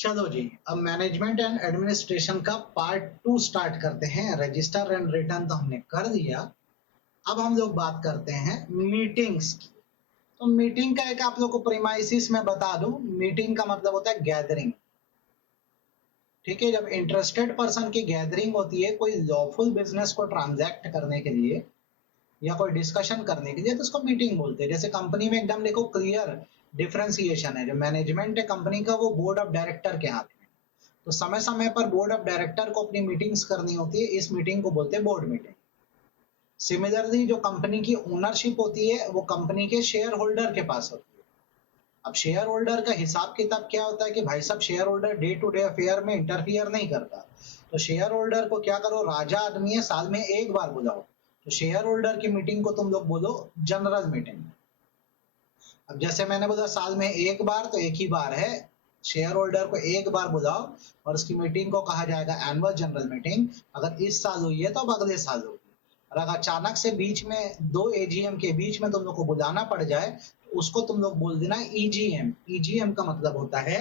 चलो जी, अब management and administration का पार्ट 2 स्टार्ट करते हैं। रजिस्टर एंड रिटर्न तो हमने कर दिया। अब हम लोग बात करते हैं मीटिंग्स की। तो मीटिंग का एक आप लोग को प्रीमाइसिस में बता दूं, मीटिंग का मतलब होता है गैदरिंग। ठीक है, जब इंटरेस्टेड पर्सन की गैदरिंग होती है कोई लॉफुल बिजनेस को ट्रांजैक्ट करने के लिए या कोई डिस्कशन करने के लिए, तो उसको मीटिंग बोलते हैं। जैसे कंपनी में एकदम देखो क्लियर डिफरेंशिएशन है, जो मैनेजमेंट है कंपनी का वो बोर्ड ऑफ डायरेक्टर के हाथ में। तो समय समय पर बोर्ड ऑफ डायरेक्टर को अपनी मीटिंग्स करनी होती है, इस मीटिंग को बोलते हैं बोर्ड मीटिंग। सिमिलरली जो कंपनी की ओनरशिप होती है वो कंपनी के शेयर होल्डर के पास होती है। अब शेयर होल्डर का हिसाब किताब क्या होता है कि भाई साहब share holder day to day affair में इंटरफियर नहीं करता। तो शेयर होल्डर को क्या करो, राजा आदमी है, साल में एक बार बुलाओ। तो शेयर होल्डर की मीटिंग को तुम लोग बोलो जनरल मीटिंग। अब जैसे मैंने बोला साल में एक बार, तो एक ही बार है। शेयर होल्डर को एक बार बुलाओ और उसकी मीटिंग को कहा जाएगा एनुअल जनरल मीटिंग। अगर इस साल हुई है तो अब अगले साल होगी। और अगर अचानक से बीच में दो एजीएम के बीच में तुम लोग को बुलाना पड़ जाए तो उसको तुम लोग बोल देना ईजीएम। ईजीएम का मतलब होता है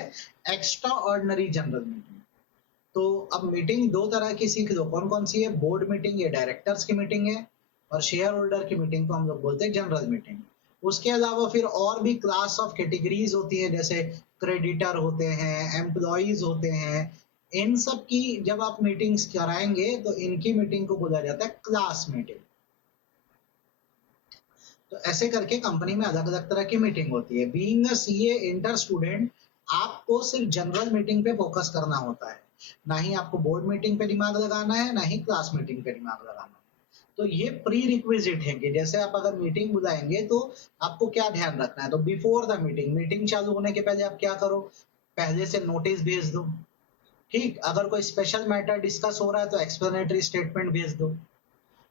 एक्स्ट्रा ऑर्डिनरी जनरल मीटिंग। तो अब मीटिंग दो तरह की सीख लो कौन कौन सी है। बोर्ड मीटिंग ये डायरेक्टर्स की मीटिंग है, और शेयर होल्डर की मीटिंग को हम लोग बोलते हैं जनरल मीटिंग। उसके अलावा फिर और भी क्लास ऑफ कैटेगरीज होती है, जैसे क्रेडिटर होते हैं, एम्प्लॉइज होते हैं। इन सब की जब आप मीटिंग्स कराएंगे तो इनकी मीटिंग को बोला जाता है क्लास मीटिंग। तो ऐसे करके कंपनी में अलग अलग तरह की मीटिंग होती है। Being a CA inter student, आपको सिर्फ जनरल मीटिंग पे फोकस करना होता है। ना ही आपको बोर्ड मीटिंग पे दिमाग लगाना है, ना ही क्लास मीटिंग पे दिमाग लगाना है। तो ये प्री रिक्विजिट है कि जैसे आप अगर मीटिंग बुलाएंगे तो आपको क्या ध्यान रखना है। तो बिफोर द मीटिंग, मीटिंग चालू होने के पहले आप क्या करो, पहले से नोटिस भेज दो। ठीक, अगर कोई स्पेशल मैटर डिस्कस हो रहा है तो एक्सप्लेनेटरी स्टेटमेंट भेज दो।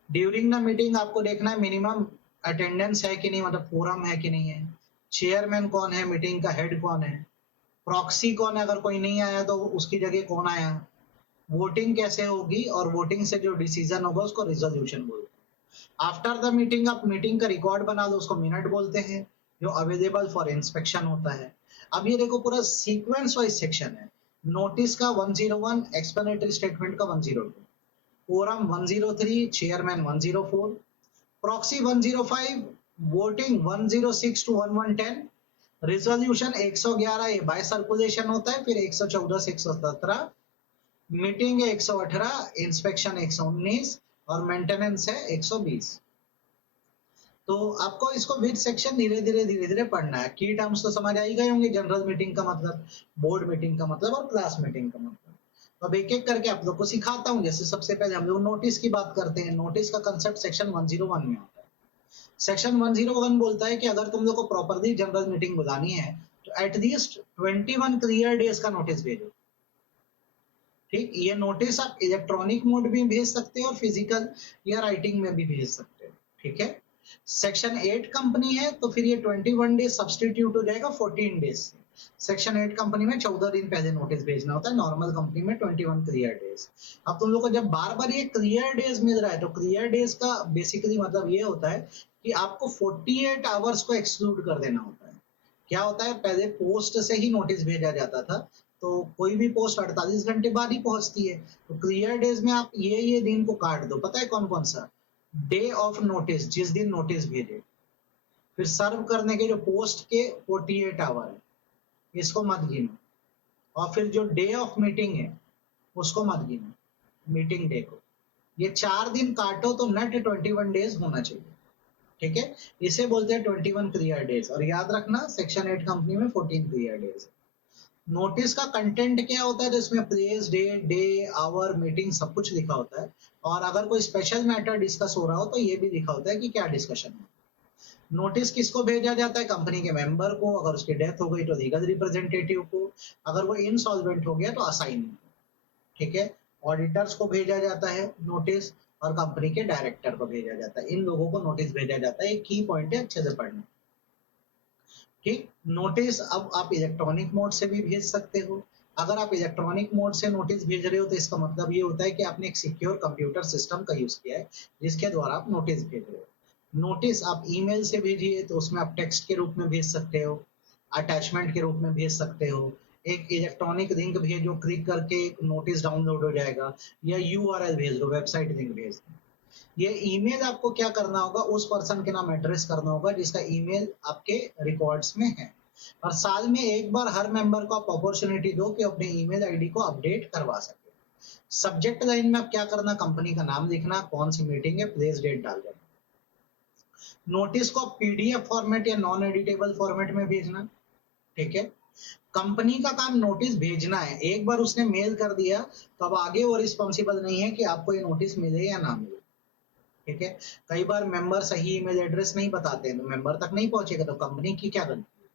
ड्यूरिंग द मीटिंग आपको देखना है मिनिमम अटेंडेंस है कि नहीं, मतलब फोरम है कि नहीं है। चेयरमैन कौन है, मीटिंग का हेड कौन है, प्रॉक्सी कौन है, अगर कोई नहीं आया तो उसकी जगह कौन आया, वोटिंग कैसे होगी, और वोटिंग से जो डिसीजन होगा उसको रिजोल्यूशन बोलते हैं। आफ्टर द मीटिंग आप मीटिंग का रिकॉर्ड बना लो, उसको मिनट बोलते हैं, जो अवेलेबल फॉर इंस्पेक्शन होता है। अब ये देखो पूरा सीक्वेंस वाइज सेक्शन है। नोटिस का 101, एक्सप्लेनेटरी स्टेटमेंट का 102, forum 103, chairman 104, proxy 105, voting 106 to 1110, resolution 111 ये बाय सर्कुलेशन होता है, फिर 114 से 117, मीटिंग है 118, इंस्पेक्शन 119 और मेंटेनेंस है 120। तो आपको इसको विद सेक्शन धीरे धीरे पढ़ना है। की टर्म्स तो समझ आई गए होंगे, जनरल मीटिंग का मतलब, बोर्ड मीटिंग का मतलब और क्लास मीटिंग का मतलब। अब एक एक करके आप लोग को सिखाता हूँ। जैसे सबसे पहले हम लोग नोटिस की बात करते हैं। नोटिस का कंसेप्ट सेक्शन 101 में आता है। सेक्शन 101 बोलता है कि अगर तुम लोग को प्रॉपरली जनरल मीटिंग बुलानी है तो एटलीस्ट 21 क्लियर डेज का नोटिस भेजो। ठीक, ये नोटिस आप इलेक्ट्रॉनिक मोड में भेज सकते हो और फिजिकल या राइटिंग में भी भेज सकते हो। ठीक है, सेक्शन 8 कंपनी है तो फिर ये 21 डेज सब्सटीट्यूट हो जाएगा 14 डेज से। सेक्शन 8 कंपनी में 14 दिन पहले नोटिस भेजना होता है, नॉर्मल कंपनी में 21 क्लियर डेज। अब तुम लोग को जब बार बार ये क्लियर डेज मिल रहा है तो क्लियर डेज का बेसिकली मतलब ये होता है कि आपको 48 आवर्स को एक्सक्लूड कर देना होता है। क्या होता है, पहले पोस्ट से ही नोटिस भेजा जाता था, तो कोई भी पोस्ट 48 घंटे बाद ही पहुंचती है। तो क्लियर डेज में आप ये दिन को काट दो। पता है कौन कौन सा, डे ऑफ नोटिस, जिस दिन नोटिस भेजे, फिर सर्व करने के जो पोस्ट के 48 आवर है, इसको मत गिनो, और फिर जो डे ऑफ मीटिंग है उसको मत गिनो, मीटिंग डे को। ये 4 दिन काटो तो नेट 21 डेज होना चाहिए। ठीक है, इसे बोलते हैं 21 क्लियर डेज। और याद रखना सेक्शन 8 कंपनी में 14 क्लियर डेज। नोटिस का कंटेंट क्या होता है, तो इसमें place, date, day, hour, meeting सब कुछ लिखा होता है। और अगर कोई स्पेशल मैटर डिस्कस हो रहा हो तो ये भी लिखा होता है कि क्या डिस्कशन है। नोटिस किसको भेजा जाता है, कंपनी के मेंबर को, अगर उसकी डेथ हो गई तो लीगल रिप्रेजेंटेटिव को, अगर वो इनसॉल्वेंट हो गया तो असाइनी। ठीक है, ऑडिटर्स को भेजा जाता है नोटिस, और कंपनी के डायरेक्टर को भेजा जाता है। इन लोगों को नोटिस भेजा जाता है। एक की पॉइंट है, अच्छे से पढ़ना। ठीक, नोटिस अब आप इलेक्ट्रॉनिक मोड से भी भेज सकते हो। अगर आप इलेक्ट्रॉनिक मोड से नोटिस भेज रहे हो तो इसका मतलब ये होता है कि आपने एक सिक्योर कंप्यूटर सिस्टम का यूज किया है जिसके द्वारा आप नोटिस भेज रहे हो। नोटिस आप ईमेल से भेजिए तो उसमें आप टेक्स्ट के रूप में भेज सकते हो, अटैचमेंट के रूप में भेज सकते हो, एक इलेक्ट्रॉनिक लिंक भेजो, क्लिक करके नोटिस डाउनलोड हो जाएगा, या यूआरएल भेज दो, वेबसाइट लिंक भेज दो। ये ईमेल आपको क्या करना होगा, उस पर्सन के नाम एड्रेस करना होगा जिसका ईमेल आपके रिकॉर्ड्स में है, और साल में एक बार हर मेंबर को आप अपॉर्चुनिटी दो कि अपने ईमेल आईडी को अपडेट करवा सके। सब्जेक्ट लाइन में आप क्या करना, कंपनी का नाम लिखना, कौन सी मीटिंग है, प्लेस डेट डाल देना। नोटिस को पीडीएफ फॉर्मेट या नॉन एडिटेबल फॉर्मेट में भेजना, ठीक है। कंपनी का काम नोटिस भेजना है, एक बार उसने मेल कर दिया तो अब आगे वो रिस्पॉन्सिबल नहीं है कि आपको ये नोटिस मिले या ना मिले, ठीक है। कई बार मेंबर सही ईमेल एड्रेस नहीं बताते हैं तो मेंबर तक नहीं पहुंचेगा, तो कंपनी की क्या गलती है।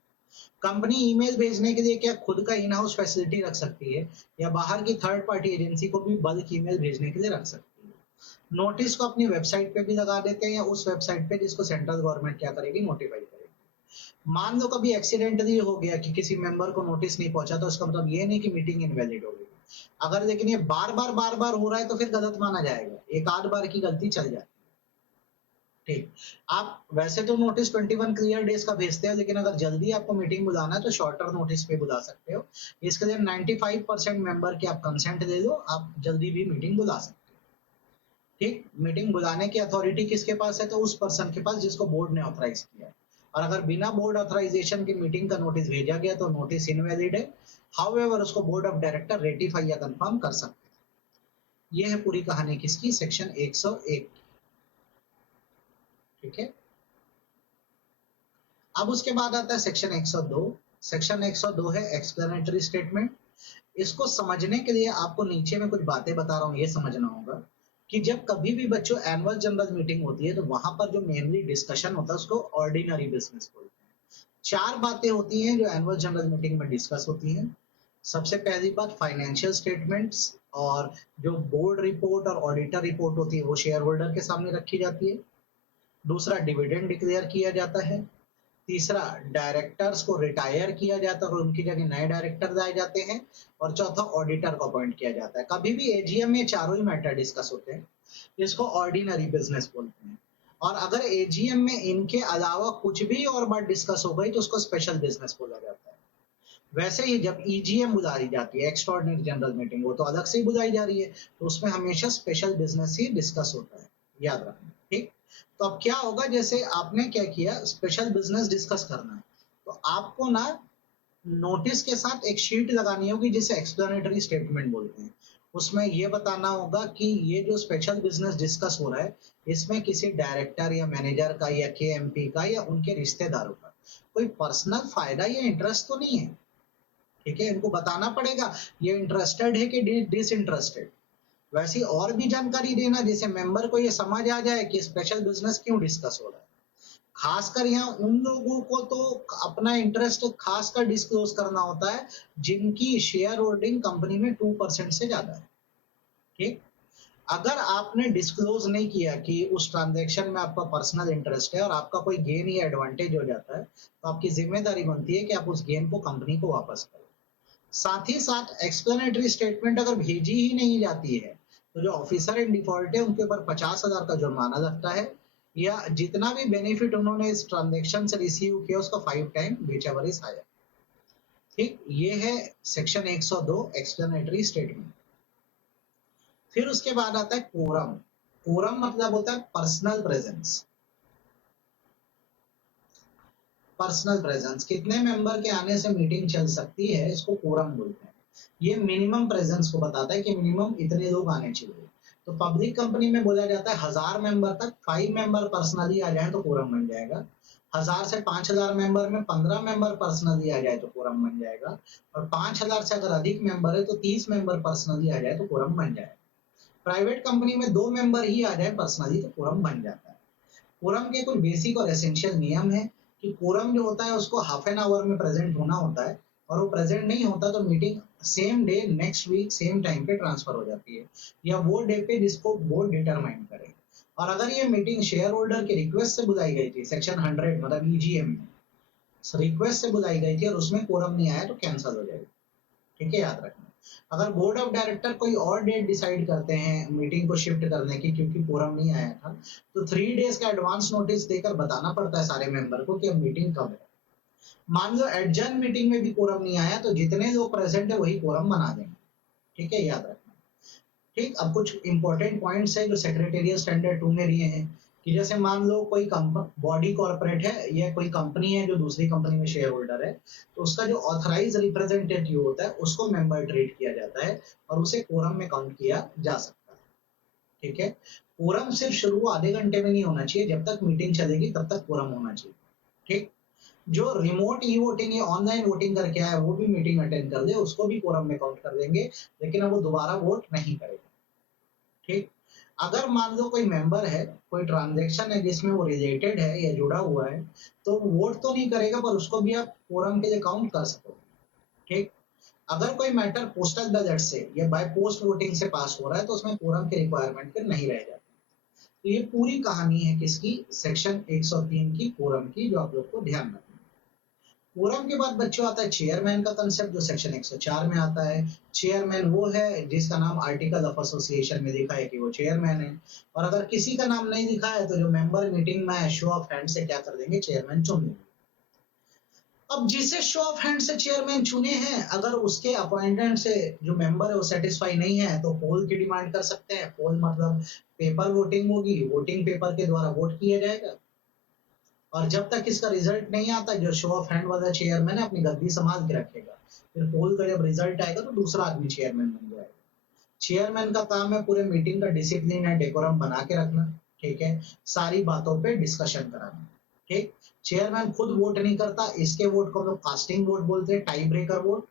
कंपनी ईमेल भेजने के लिए क्या खुद का इन हाउस फैसिलिटी रख सकती है, या बाहर की थर्ड पार्टी एजेंसी को भी बल्क ईमेल भेजने के लिए रख सकती है। नोटिस को अपनी वेबसाइट पे भी लगा देते हैं, या उस वेबसाइट पे जिसको सेंट्रल गवर्नमेंट क्या करेगी, नोटिफाई करेगी। मान लो कभी एक्सीडेंटली हो गया कि किसी मेंबर को नोटिस नहीं पहुंचा, तो उसका मतलब ये नहीं कि मीटिंग इनवैलिड हो गई। अगर लेकिन ये बार बार हो रहा है तो फिर गलत माना जाएगा, एक आध बार की गलती चल जाती है, ठीक। आप वैसे तो नोटिस 21 क्लियर डेज का भेजते हैं, लेकिन अगर जल्दी आपको मीटिंग बुलाना है तो शॉर्टर नोटिस पे बुला सकते हो। इसके लिए 95% मेंबर के आप कंसेंट दे दो, आप जल्दी भी मीटिंग बुला सकते हो, ठीक। मीटिंग बुलाने की अथॉरिटी किसके पास है, तो उस पर्सन के पास जिसको बोर्ड ने ऑथराइज किया है। और अगर बिना बोर्ड ऑथराइजेशन की मीटिंग का नोटिस भेजा गया तो नोटिस इनवैलिड है। हाउएवर उसको बोर्ड ऑफ डायरेक्टर रेटिफाई या कंफर्म कर सकते हैं। यह है पूरी कहानी किसकी, सेक्शन 101, ठीक है। अब उसके बाद आता है सेक्शन 102। सेक्शन 102 है एक्सप्लेनेटरी स्टेटमेंट। इसको समझने के लिए आपको नीचे में कुछ बातें बता रहा हूँ, ये समझना होगा कि जब कभी भी बच्चों एनुअल जनरल मीटिंग होती है तो वहां पर जो मेनली डिस्कशन होता है उसको ऑर्डिनरी बिजनेस बोलते हैं। चार बातें होती हैं जो एनुअल जनरल मीटिंग में डिस्कस होती हैं। सबसे पहली बात फाइनेंशियल स्टेटमेंट्स, और जो बोर्ड रिपोर्ट और ऑडिटर रिपोर्ट होती है वो शेयर होल्डर के सामने रखी जाती है। दूसरा, डिविडेंड डिक्लेयर किया जाता है। तीसरा, डायरेक्टर्स को रिटायर किया जाता है और उनकी जगह नए डायरेक्टर लाए जाते हैं। और चौथा, ऑडिटर को अपॉइंट किया जाता है। कभी भी एजीएम में चारों ही मैटर डिस्कस होते हैं, इसको ऑर्डिनरी बिजनेस बोलते हैं। और अगर एजीएम में इनके अलावा कुछ भी और बात डिस्कस हो गई तो उसको स्पेशल बिजनेस बोला जाता है। वैसे ही जब ईजीएम बुलाई जाती है, एक्स्ट्राऑर्डिनरी जनरल मीटिंग, वो तो अलग से ही बुलाई जा रही है, तो उसमें हमेशा स्पेशल बिजनेस ही डिस्कस होता है, याद रखना, ठीक। तो अब क्या होगा, जैसे आपने क्या किया, स्पेशल बिजनेस डिस्कस करना है, तो आपको ना नोटिस के साथ एक शीट लगानी होगी जिसे एक्सप्लेनेटरी स्टेटमेंट बोलते हैं। उसमें यह बताना होगा कि ये जो स्पेशल बिजनेस डिस्कस हो रहा है इसमें किसी डायरेक्टर या मैनेजर का या केएमपी का या उनके रिश्तेदारों का कोई पर्सनल फायदा या इंटरेस्ट तो नहीं है, ठीक है। इनको बताना पड़ेगा ये इंटरेस्टेड है कि डिसइंटरेस्टेड। वैसी और भी जानकारी देना जिससे मेंबर को ये समझ आ जाए कि स्पेशल बिजनेस क्यों डिस्कस हो रहा है। खासकर यहाँ उन लोगों को तो अपना इंटरेस्ट खासकर डिस्क्लोज करना होता है जिनकी शेयर होल्डिंग कंपनी में 2% से ज्यादा है, ठीक। अगर आपने डिस्क्लोज नहीं किया कि उस ट्रांजैक्शन में आपका पर्सनल इंटरेस्ट है और आपका कोई गेन या एडवांटेज हो जाता है, तो आपकी जिम्मेदारी बनती है कि आप उस गेन को कंपनी को वापस करें। साथ ही साथ एक्सप्लेनेटरी स्टेटमेंट अगर भेजी ही नहीं जाती है तो जो ऑफिसर इन डिफॉल्ट है उनके ऊपर 50,000 का जुर्माना लगता है, या जितना भी बेनिफिट उन्होंने इस ट्रांजेक्शन से रिसीव किया उसका 5 टाइम व्हिचएवर इज हायर, ठीक। ये है सेक्शन 102 एक्सप्लेनेटरी स्टेटमेंट। फिर उसके बाद आता है कोरम। कोरम मतलब होता है पर्सनल प्रेजेंस। पर्सनल प्रेजेंस, कितने मेंबर के आने से मीटिंग चल सकती है, इसको कोरम बोलते हैं। ये मिनिमम प्रेजेंस को बताता है कि मिनिमम इतने लोग आने चाहिए। तो पब्लिक कंपनी में बोला जाता है 1000 मेंबर तक 5 मेंबर पर्सनली आ जाए तो कोरम बन जाएगा। 1000 से 5000 मेंबर में 15 मेंबर पर्सनली आ जाए तो कोरम बन जाएगा। और 5000 से अगर अधिक मेंबर है तो 30 मेंबर पर्सनली आ जाए तो कोरम बन जाएगा। प्राइवेट कंपनी में 2 मेंबर ही आ जाए पर्सनली तो कोरम बन जाता है। कोरम के कुछ बेसिक और एसेंशियल नियम है कि कोरम जो होता है उसको हाफ एन आवर में प्रेजेंट होना होता है, और वो प्रेजेंट नहीं होता तो meeting same day next week same time पे ट्रांसफर हो जाती है, या वो डे पे जिसको बोर्ड डिटरमाइन करे। और अगर ये मीटिंग शेयर होल्डर के रिक्वेस्ट से बुलाई गई थी, सेक्शन 100 मतलब ईजीएम में रिक्वेस्ट से बुलाई गई थी और उसमें कोरम नहीं आया तो कैंसिल हो जाएगी, ठीक है, याद रखना। अगर बोर्ड ऑफ डायरेक्टर कोई और डेट डिसाइड करते हैं मीटिंग को शिफ्ट करने की क्योंकि कोरम नहीं आया था, तो 3 डेज का एडवांस नोटिस देकर बताना पड़ता है सारे मेंबर को कि अब मीटिंग कब है। मान लो एडजर्न मीटिंग में भी कोरम नहीं आया तो जितने लोग प्रेजेंट है वही कोरम बना देंगे। ठीक है, याद रखना। ठीक, अब कुछ इंपॉर्टेंट पॉइंट्स है जो सेक्रेटेरियल स्टैंडर्ड 2 में दिए हैं कि जैसे मान लो कोई बॉडी कॉर्पोरेट है या कोई कंपनी है जो दूसरी कंपनी में शेयर होल्डर है, तो उसका जो ऑथराइज रिप्रेजेंटेटिव होता है उसको मेंबर ट्रीट किया जाता है और उसे कोरम में काउंट किया जा सकता है। ठीक है, कोरम सिर्फ शुरू आधे घंटे में नहीं होना चाहिए, जब तक मीटिंग चलेगी तब तक कोरम होना चाहिए। ठीक, जो रिमोट ई वोटिंग या ऑनलाइन वोटिंग करके आया वो भी मीटिंग अटेंड कर दे, उसको भी कोरम में काउंट कर देंगे, लेकिन अब वो दोबारा वोट नहीं करेगा। ठीक, अगर मान लो कोई मेंबर है, कोई ट्रांजेक्शन है जिसमें वो रिलेटेड है या जुड़ा हुआ है, तो वोट तो नहीं करेगा पर उसको भी आप कोरम के लिए काउंट कर सकोगे। ठीक, अगर कोई मैटर पोस्टल बैलेट से या बाय पोस्ट वोटिंग से पास हो रहा है तो उसमें कोरम की रिक्वायरमेंट फिर नहीं रह जाती। तो ये पूरी कहानी है किसकी, सेक्शन 103 की, कोरम की, जो आप लोग को ध्यान रखना है। कोरम के बाद बच्चों आता है चेयरमैन का कंसेप्ट, जो सेक्शन 104 में आता है। चेयरमैन वो है जिसका नाम आर्टिकल ऑफ एसोसिएशन में लिखा है कि वो चेयरमैन है, और अगर किसी का नाम नहीं लिखा है तो जो मेंबर मीटिंग में शो ऑफ हैंड से क्या कर देंगे, चेयरमैन चुन लेंगे। अब जिसे शो ऑफ हैंड से चेयरमैन चुने हैं, अगर उसके अपॉइंटमेंट से जो मेंबर है वो सेटिस्फाई नहीं है तो पोल की डिमांड कर सकते हैं। पोल मतलब पेपर वोटिंग होगी, वोटिंग पेपर के द्वारा वोट किया जाएगा, और जब तक इसका रिजल्ट नहीं आता जो शो ऑफ हैंड वाला चेयरमैन है अपनी गद्दी संभाल के रखेगा। फिर पोल का जब रिजल्ट आएगा तो दूसरा आदमी चेयरमैन बन जाएगा। चेयरमैन का काम है पूरे मीटिंग का डिसिप्लिन है, डेकोरम बना के रखना। ठीक है, सारी बातों पे डिस्कशन कराना। ठीक, चेयरमैन खुद वोट नहीं करता, इसके वोट को हम लोग कास्टिंग वोट बोलते हैं, टाई ब्रेकर वोट।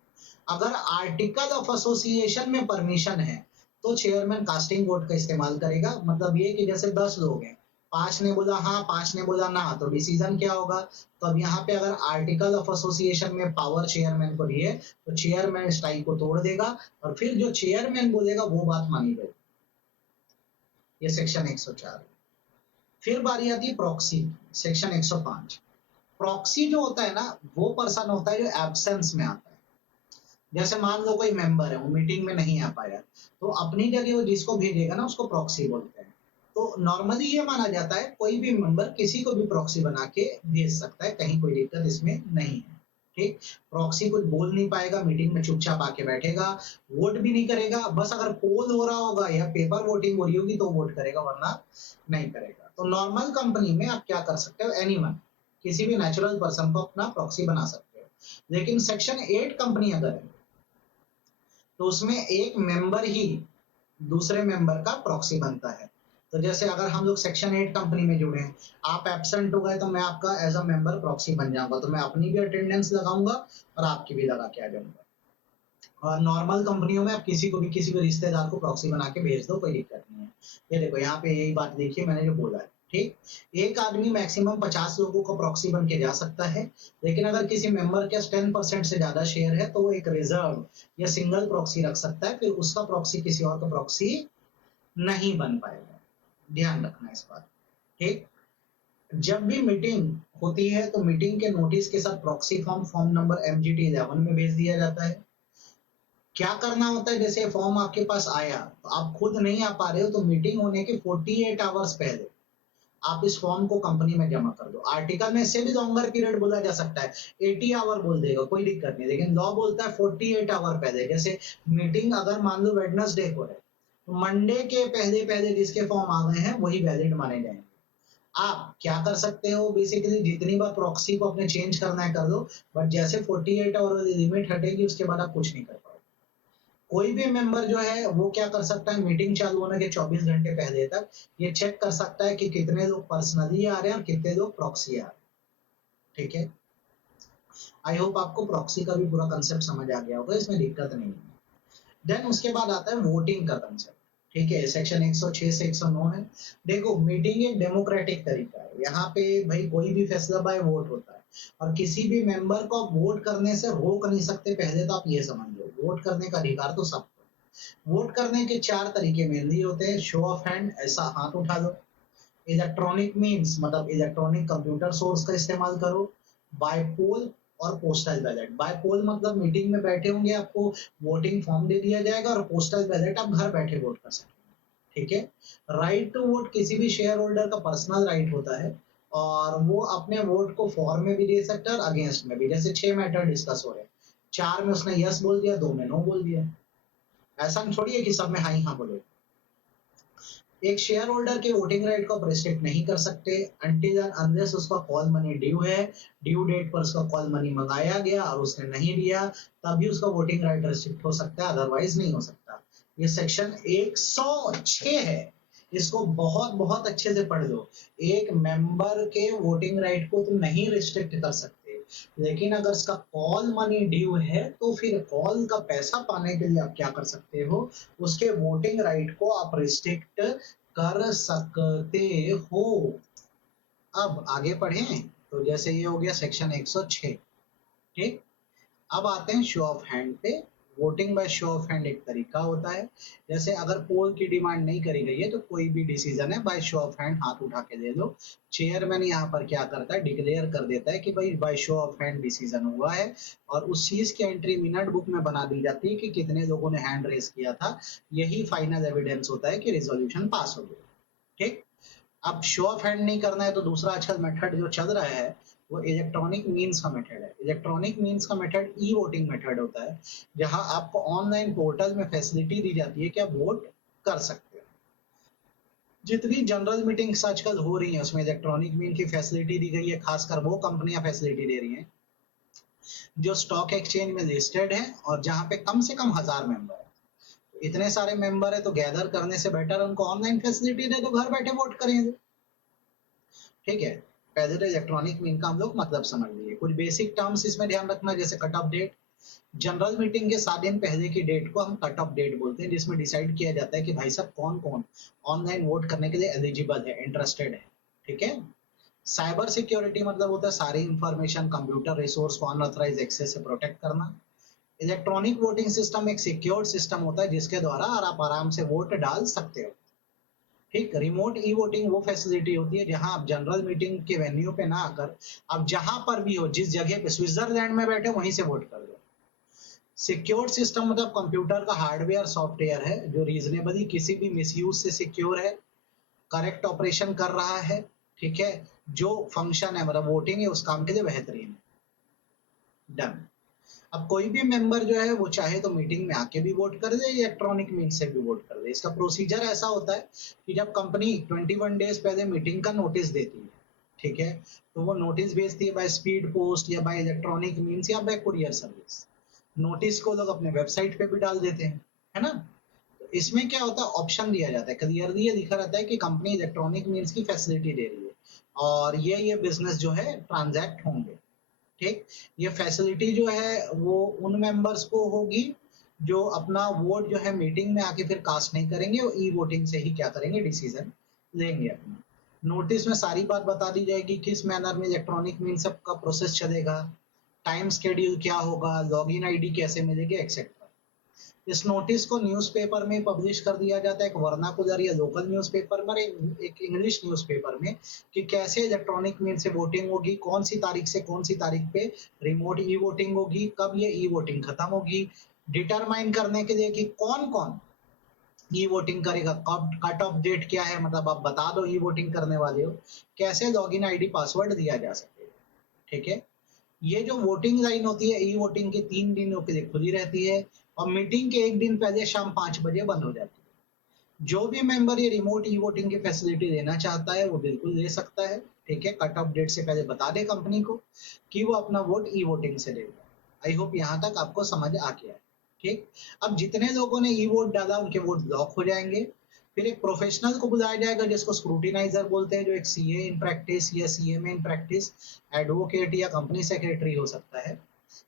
अगर आर्टिकल ऑफ एसोसिएशन में परमिशन है तो चेयरमैन कास्टिंग वोट का इस्तेमाल करेगा। मतलब ये कि जैसे 10 लोग हैं, 5 ने बोला हाँ, 5 ने बोला ना, तो डिसीजन क्या होगा। तो अब यहाँ पे अगर आर्टिकल ऑफ एसोसिएशन में पावर चेयरमैन को दिए तो चेयरमैन इस टाई को तोड़ देगा और फिर जो चेयरमैन बोलेगा वो बात मानी गई। ये सेक्शन 104। फिर बारी आती है प्रॉक्सी, सेक्शन 105। प्रॉक्सी जो होता है ना, वो पर्सन होता है जो एब्सेंस में आता है। जैसे मान लो कोई मेंबर है, वो मीटिंग में नहीं आ पाया, तो अपनी जगह वो जिसको भेजेगा ना उसको प्रॉक्सी बोलते हैं। तो नॉर्मली ये माना जाता है कोई भी मेंबर किसी को भी प्रॉक्सी बना के भेज सकता है, कहीं कोई दिक्कत इसमें नहीं है। ठीक, प्रॉक्सी कुछ बोल नहीं पाएगा, मीटिंग में चुपचाप आके बैठेगा, वोट भी नहीं करेगा, बस अगर पोल हो रहा होगा या पेपर वोटिंग हो रही होगी तो वोट करेगा, वरना नहीं करेगा। तो नॉर्मल कंपनी में आप क्या कर सकते हो, एनीवन, किसी भी नेचुरल पर्सन को अपना प्रॉक्सी बना सकते हो। लेकिन सेक्शन 8 कंपनी अगर है तो उसमें एक मेंबर ही दूसरे मेंबर का प्रॉक्सी बनता है। तो जैसे अगर हम लोग सेक्शन 8 कंपनी में जुड़े हैं, आप एब्सेंट हो गए तो मैं आपका एज अ मेंबर प्रॉक्सी बन जाऊंगा, तो मैं अपनी भी अटेंडेंस लगाऊंगा और आपकी भी लगा के आ जाऊंगा। और नॉर्मल कंपनियों में आप किसी भी रिश्तेदार को प्रॉक्सी बना के भेज दो, कोई दिक्कत नहीं है। ये देखो यहाँ पे यही बात देखिए मैंने जो बोला है। ठीक, एक आदमी मैक्सिमम 50 लोगों का प्रॉक्सी बन के जा सकता है, लेकिन अगर किसी मेंबर के 10% से ज्यादा शेयर है तो वो एक रिजर्व या सिंगल प्रॉक्सी रख सकता है, फिर उसका प्रॉक्सी किसी और का प्रॉक्सी नहीं बन पाएगा। ध्यान रखना इस बात। ठीक, जब भी मीटिंग होती है तो मीटिंग के नोटिस के साथ प्रॉक्सी फॉर्म नंबर MGT 11 में भेज दिया जाता है। क्या करना होता है, जैसे फॉर्म आपके पास आया तो आप खुद नहीं आ पा रहे हो तो मीटिंग होने के 48 आवर्स पहले आप इस फॉर्म को कंपनी में जमा कर दो। आर्टिकल में इससे भी लॉन्गर पीरियड बोला जा सकता है, 80 आवर बोल देगा, कोई दिक्कत नहीं, लेकिन लॉ बोलता है 48 आवर पहले। जैसे मीटिंग अगर मान लो वेडनेसडे को है तो मंडे के पहले पहले जिसके फॉर्म आ गए हैं वही वैलिड माने जाएंगे। आप क्या कर सकते हो, बेसिकली जितनी बार प्रॉक्सी को अपने चेंज करना है कर दो, बट जैसे 48 आवर लिमिट हटेगी उसके बाद आप कुछ नहीं कर पाओगे। कोई भी मेंबर जो है वो क्या कर सकता है, मीटिंग चालू होने के 24 घंटे पहले तक ये चेक कर सकता है कि कितने लोग पर्सनली आ रहे हैं और कितने लोग प्रॉक्सी आ रहे हैं। ठीक है, आई होप आपको प्रॉक्सी का भी पूरा कंसेप्ट समझ आ गया होगा, इसमें दिक्कत नहीं है। देन उसके बाद आता है वोटिंग का कंसेप्ट। ठीक है, सेक्शन 106 से 109 है। देखो मीटिंग एक डेमोक्रेटिक तरीका है, यहाँ पे भाई कोई भी फैसला बाय वोट होता है और किसी भी मेंबर को आप वोट करने से रोक नहीं सकते। पहले तो आप ये समझ लो, वोट करने का अधिकार तो सबको। वोट करने के 4 तरीके मेनली होते हैं, शो ऑफ हैंड, ऐसा हाथ उठा दो, इलेक्ट्रॉनिक मीन्स मतलब इलेक्ट्रॉनिक कंप्यूटर सोर्स का इस्तेमाल करो, बाय पोल और पोस्टल बैलेट। बाय पोल मतलब मीटिंग में बैठे होंगे, आपको वोटिंग फॉर्म दे दिया जाएगा, और पोस्टल बैलेट आप घर बैठे वोट कर सकते हैं। ठीक है, राइट टू वोट किसी भी शेयर होल्डर का पर्सनल राइट होता है और वो अपने वोट को फॉर में भी दे सकता है और अगेंस्ट में भी। जैसे 6 मैटर डिस्कस हो रहे हैं, 4 में उसने यस बोल दिया, 2 में नो बोल दिया। ऐसा थोड़ी है कि सब में हाँ ही हाँ बोले। एक शेयर होल्डर के वोटिंग राइट को आप रिस्ट्रिक्ट नहीं कर सकते अनटिल अनलेस उसका कॉल मनी ड्यू है, ड्यू डेट पर उसका कॉल मनी मंगाया गया और उसने नहीं दिया, तभी उसका वोटिंग राइट रिस्ट्रिक्ट हो सकता है, अदरवाइज नहीं हो सकता। ये सेक्शन 106 है, इसको बहुत बहुत अच्छे से पढ़ लो। एक मेंबर के वोटिंग राइट को तुम नहीं रिस्ट्रिक्ट कर सकते, लेकिन अगर इसका कॉल मनी ड्यू है तो फिर कॉल का पैसा पाने के लिए आप क्या कर सकते हो, उसके वोटिंग राइट को आप रिस्ट्रिक्ट कर सकते हो। अब आगे पढ़ें तो जैसे ये हो गया सेक्शन 106। ठीक, अब आते हैं शो ऑफ हैंड पे। Voting by show of hand एक तरीका होता है। जैसे अगर पोल की डिमांड नहीं करी गई है तो कोई भी डिसीजन है बाय शो ऑफ हैंड हाथ उठा के दे दो। चेयरमैन यहाँ पर क्या करता है, डिक्लेयर कर देता है कि भाई by show of hand decision हुआ है, और उस चीज की एंट्री मिनट बुक में बना दी जाती है कि कितने लोगों ने हैंड रेस किया था। यही फाइनल एविडेंस होता है कि रिजोल्यूशन पास हो गया। ठीक, अब शो ऑफ हैंड नहीं करना है तो दूसरा आजकल मेथड जो चल रहा है वो इलेक्ट्रॉनिक मीन्स का मेथड है। इलेक्ट्रॉनिक मीन्स का मेथड ई वोटिंग मेथड होता है, जहां आपको ऑनलाइन पोर्टल में फैसिलिटी दी जाती है कि आप वोट कर सकते हो। जितनी जनरल मीटिंग्स आजकल हो रही हैं उसमें इलेक्ट्रॉनिक मीन की फैसिलिटी दी गई है, खासकर वो कंपनियां फैसिलिटी दे रही हैं जो स्टॉक एक्सचेंज में लिस्टेड है और जहां पे कम से कम 1000 मेंबर है। इतने सारे मेंबर है तो गैदर करने से बेटर उनको ऑनलाइन फैसिलिटी दे दो, घर बैठे वोट करेंगे। ठीक है, पहले तो इलेक्ट्रॉनिक मीन का हम लोग मतलब समझ लिए। कुछ बेसिक टर्म्स इसमें ध्यान रखना, जैसे cut off date. General meeting के 7 दिन पहले की डेट को हम कट ऑफ डेट बोलते हैं, जिसमें डिसाइड किया जाता है कि भाई साहब कौन कौन ऑनलाइन वोट करने के लिए एलिजिबल है, इंटरेस्टेड है। ठीक है, साइबर सिक्योरिटी मतलब होता है सारी इंफॉर्मेशन कंप्यूटर रिसोर्स को अनऑथराइज एक्सेस से प्रोटेक्ट करना। इलेक्ट्रॉनिक वोटिंग सिस्टम एक सिक्योर सिस्टम होता है जिसके द्वारा आप आराम से वोट डाल सकते हो। ठीक, रिमोट ई वोटिंग वो फैसिलिटी होती है जहां आप जनरल मीटिंग के वेन्यू पे ना आकर आप जहां पर भी हो, जिस जगह पे स्विट्जरलैंड में बैठे वहीं से वोट कर दो। सिक्योर सिस्टम मतलब कंप्यूटर का हार्डवेयर सॉफ्टवेयर है जो रीजनेबली किसी भी मिसयूज से सिक्योर है, करेक्ट ऑपरेशन कर रहा है। ठीक है, जो फंक्शन है मतलब वोटिंग है उस काम के लिए बेहतरीन है। डन। अब कोई भी मेंबर जो है वो चाहे तो मीटिंग में आके भी वोट कर दे या इलेक्ट्रॉनिक मीन्स से भी वोट कर दे। इसका प्रोसीजर ऐसा होता है कि जब कंपनी 21 डेज पहले मीटिंग का नोटिस देती है, ठीक है, तो वो नोटिस भेजती है बाय स्पीड पोस्ट या बाय इलेक्ट्रॉनिक मीन्स या बाय कुरियर सर्विस। नोटिस को लोग अपने वेबसाइट पे भी डाल देते हैं, है ना। तो इसमें क्या होता है, ऑप्शन दिया जाता है, क्लियरली ये लिखा रहता है कि कंपनी इलेक्ट्रॉनिक मीन्स की फैसिलिटी दे रही है और ये बिजनेस जो है ट्रांजैक्ट होंगे। ठीक, ये फैसिलिटी जो है वो उन मेंबर्स को होगी जो अपना वोट जो है मीटिंग में आके फिर कास्ट नहीं करेंगे, वो ई वोटिंग से ही क्या करेंगे, डिसीजन लेंगे अपना। नोटिस में सारी बात बता दी जाएगी, किस मैनर में इलेक्ट्रॉनिक मीन्स का प्रोसेस चलेगा, टाइम शेड्यूल क्या होगा, लॉगिन आईडी कैसे मिलेगी, एक्सेट्रा। इस नोटिस को न्यूज़पेपर में पब्लिश कर दिया जाता है, एक वर्नाकुलर या लोकल न्यूज़पेपर में, एक इंग्लिश न्यूज़पेपर में, कि कैसे इलेक्ट्रॉनिक मीन से वोटिंग होगी, कौन सी तारीख से कौन सी तारीख पे रिमोट ई वोटिंग होगी, कब ये ई वोटिंग खत्म होगी। डिटरमाइन करने के लिए कि कौन कौन ई वोटिंग करेगा, कब कट ऑफ डेट क्या है, मतलब आप बता दो ई वोटिंग करने वाले हो, कैसे लॉगिन आईडी पासवर्ड दिया जा सके। ठीक है, ये जो वोटिंग लाइन होती है ई वोटिंग की 3 दिनों के लिए खुली रहती है और मीटिंग के एक दिन पहले शाम 5 बजे बंद हो जाती है। जो भी मेंबर ये रिमोट ई वोटिंग की फैसिलिटी लेना चाहता है वो बिल्कुल ले सकता है। ठीक है, कट ऑफ डेट से पहले बता दे कंपनी को कि वो अपना वोट ई वोटिंग से देगा। आई होप यहाँ तक आपको समझ आ गया है। ठीक, अब जितने लोगों ने ई वोट डाला उनके वोट लॉक हो जाएंगे। फिर एक प्रोफेशनल को बुलाया जाएगा जिसको स्क्रूटिनाइजर बोलते हैं, जो एक सीए इन प्रैक्टिस या सीएमए इन प्रैक्टिस, एडवोकेट या कंपनी सेक्रेटरी हो सकता है।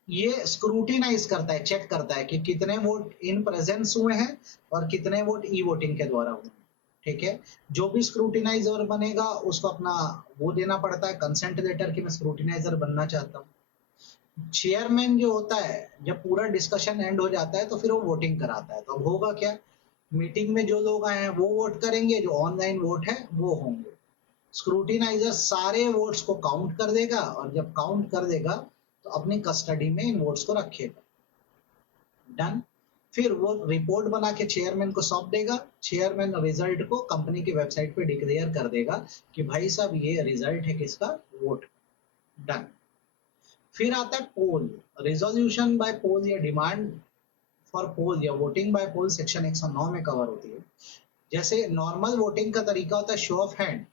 ये स्क्रूटिनाइज करता है, चेक करता है कि कितने वोट इन प्रेजेंस हुए हैं और कितने वोट ई वोटिंग के द्वारा हुए हैं। ठीक है, जो भी स्क्रूटिनाइजर बनेगा उसको अपना वो देना पड़ता है, कंसेंट लेटर कि मैं स्क्रूटिनाइजर बनना चाहता हूँ। चेयरमैन जो होता है जब पूरा डिस्कशन एंड हो जाता है तो फिर वो वोटिंग कराता है। तो अब होगा क्या, मीटिंग में जो लोग आए हैं वो वोट करेंगे, जो ऑनलाइन वोट है वो होंगे। स्क्रूटिनाइजर सारे वोट्स को काउंट कर देगा और जब काउंट कर देगा तो अपनी कस्टडी में इन वोट्स को रखेगा। डन। फिर वो रिपोर्ट बना के चेयरमैन को सौंप देगा, चेयरमैन रिजल्ट को कंपनी की वेबसाइट पे डिक्लेयर कर देगा कि भाई साहब ये रिजल्ट है किसका, वोट। डन। फिर आता है पोल। रिजोल्यूशन बाय पोल या डिमांड फॉर पोल या वोटिंग बाय पोल सेक्शन 109 में कवर होती है। जैसे नॉर्मल वोटिंग का तरीका होता है शो ऑफ हैंड,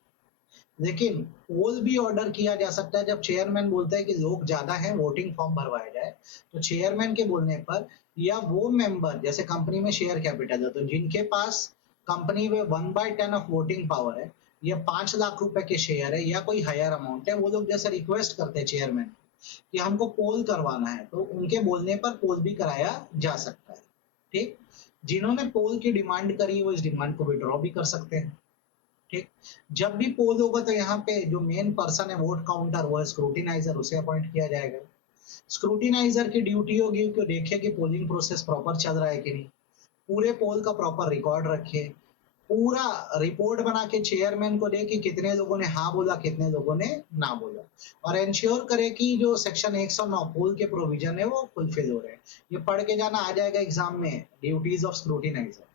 लेकिन पोल भी ऑर्डर किया जा सकता है जब चेयरमैन बोलता है कि लोग ज्यादा हैं, वोटिंग फॉर्म भरवाया जाए। तो चेयरमैन के बोलने पर या वो मेंबर, जैसे कंपनी में शेयर कैपिटल है तो जिनके पास कंपनी में 1/10 ऑफ वोटिंग पावर है या 5 लाख रुपए के शेयर है या कोई हायर अमाउंट है, वो लोग जैसे रिक्वेस्ट करते हैं चेयरमैन कि हमको पोल करवाना है, तो उनके बोलने पर पोल भी कराया जा सकता है। ठीक। जिन्होंने पोल की डिमांड करी वो इस डिमांड को विड्रॉ भी कर सकते हैं। ठीक। जब भी पोल होगा तो यहाँ पे जो मेन पर्सन है वोट काउंटर, वो है स्क्रूटिनाइजर, उसे अपॉइंट किया जाएगा। स्क्रूटिनाइजर की ड्यूटी होगी कि देखे कि पोलिंग प्रोसेस प्रॉपर चल रहा है कि नहीं, पूरे पोल का प्रॉपर रिकॉर्ड रखे, पूरा रिपोर्ट बना के चेयरमैन को दे कि कितने लोगों ने हाँ बोला, कितने लोगों ने ना बोला, और इंश्योर करे कि जो सेक्शन 109 पोल के प्रोविजन है वो फुलफिल हो रहे हैं। ये पढ़ के जाना, आ जाएगा एग्जाम में, ड्यूटीज ऑफ स्क्रूटिनाइजर।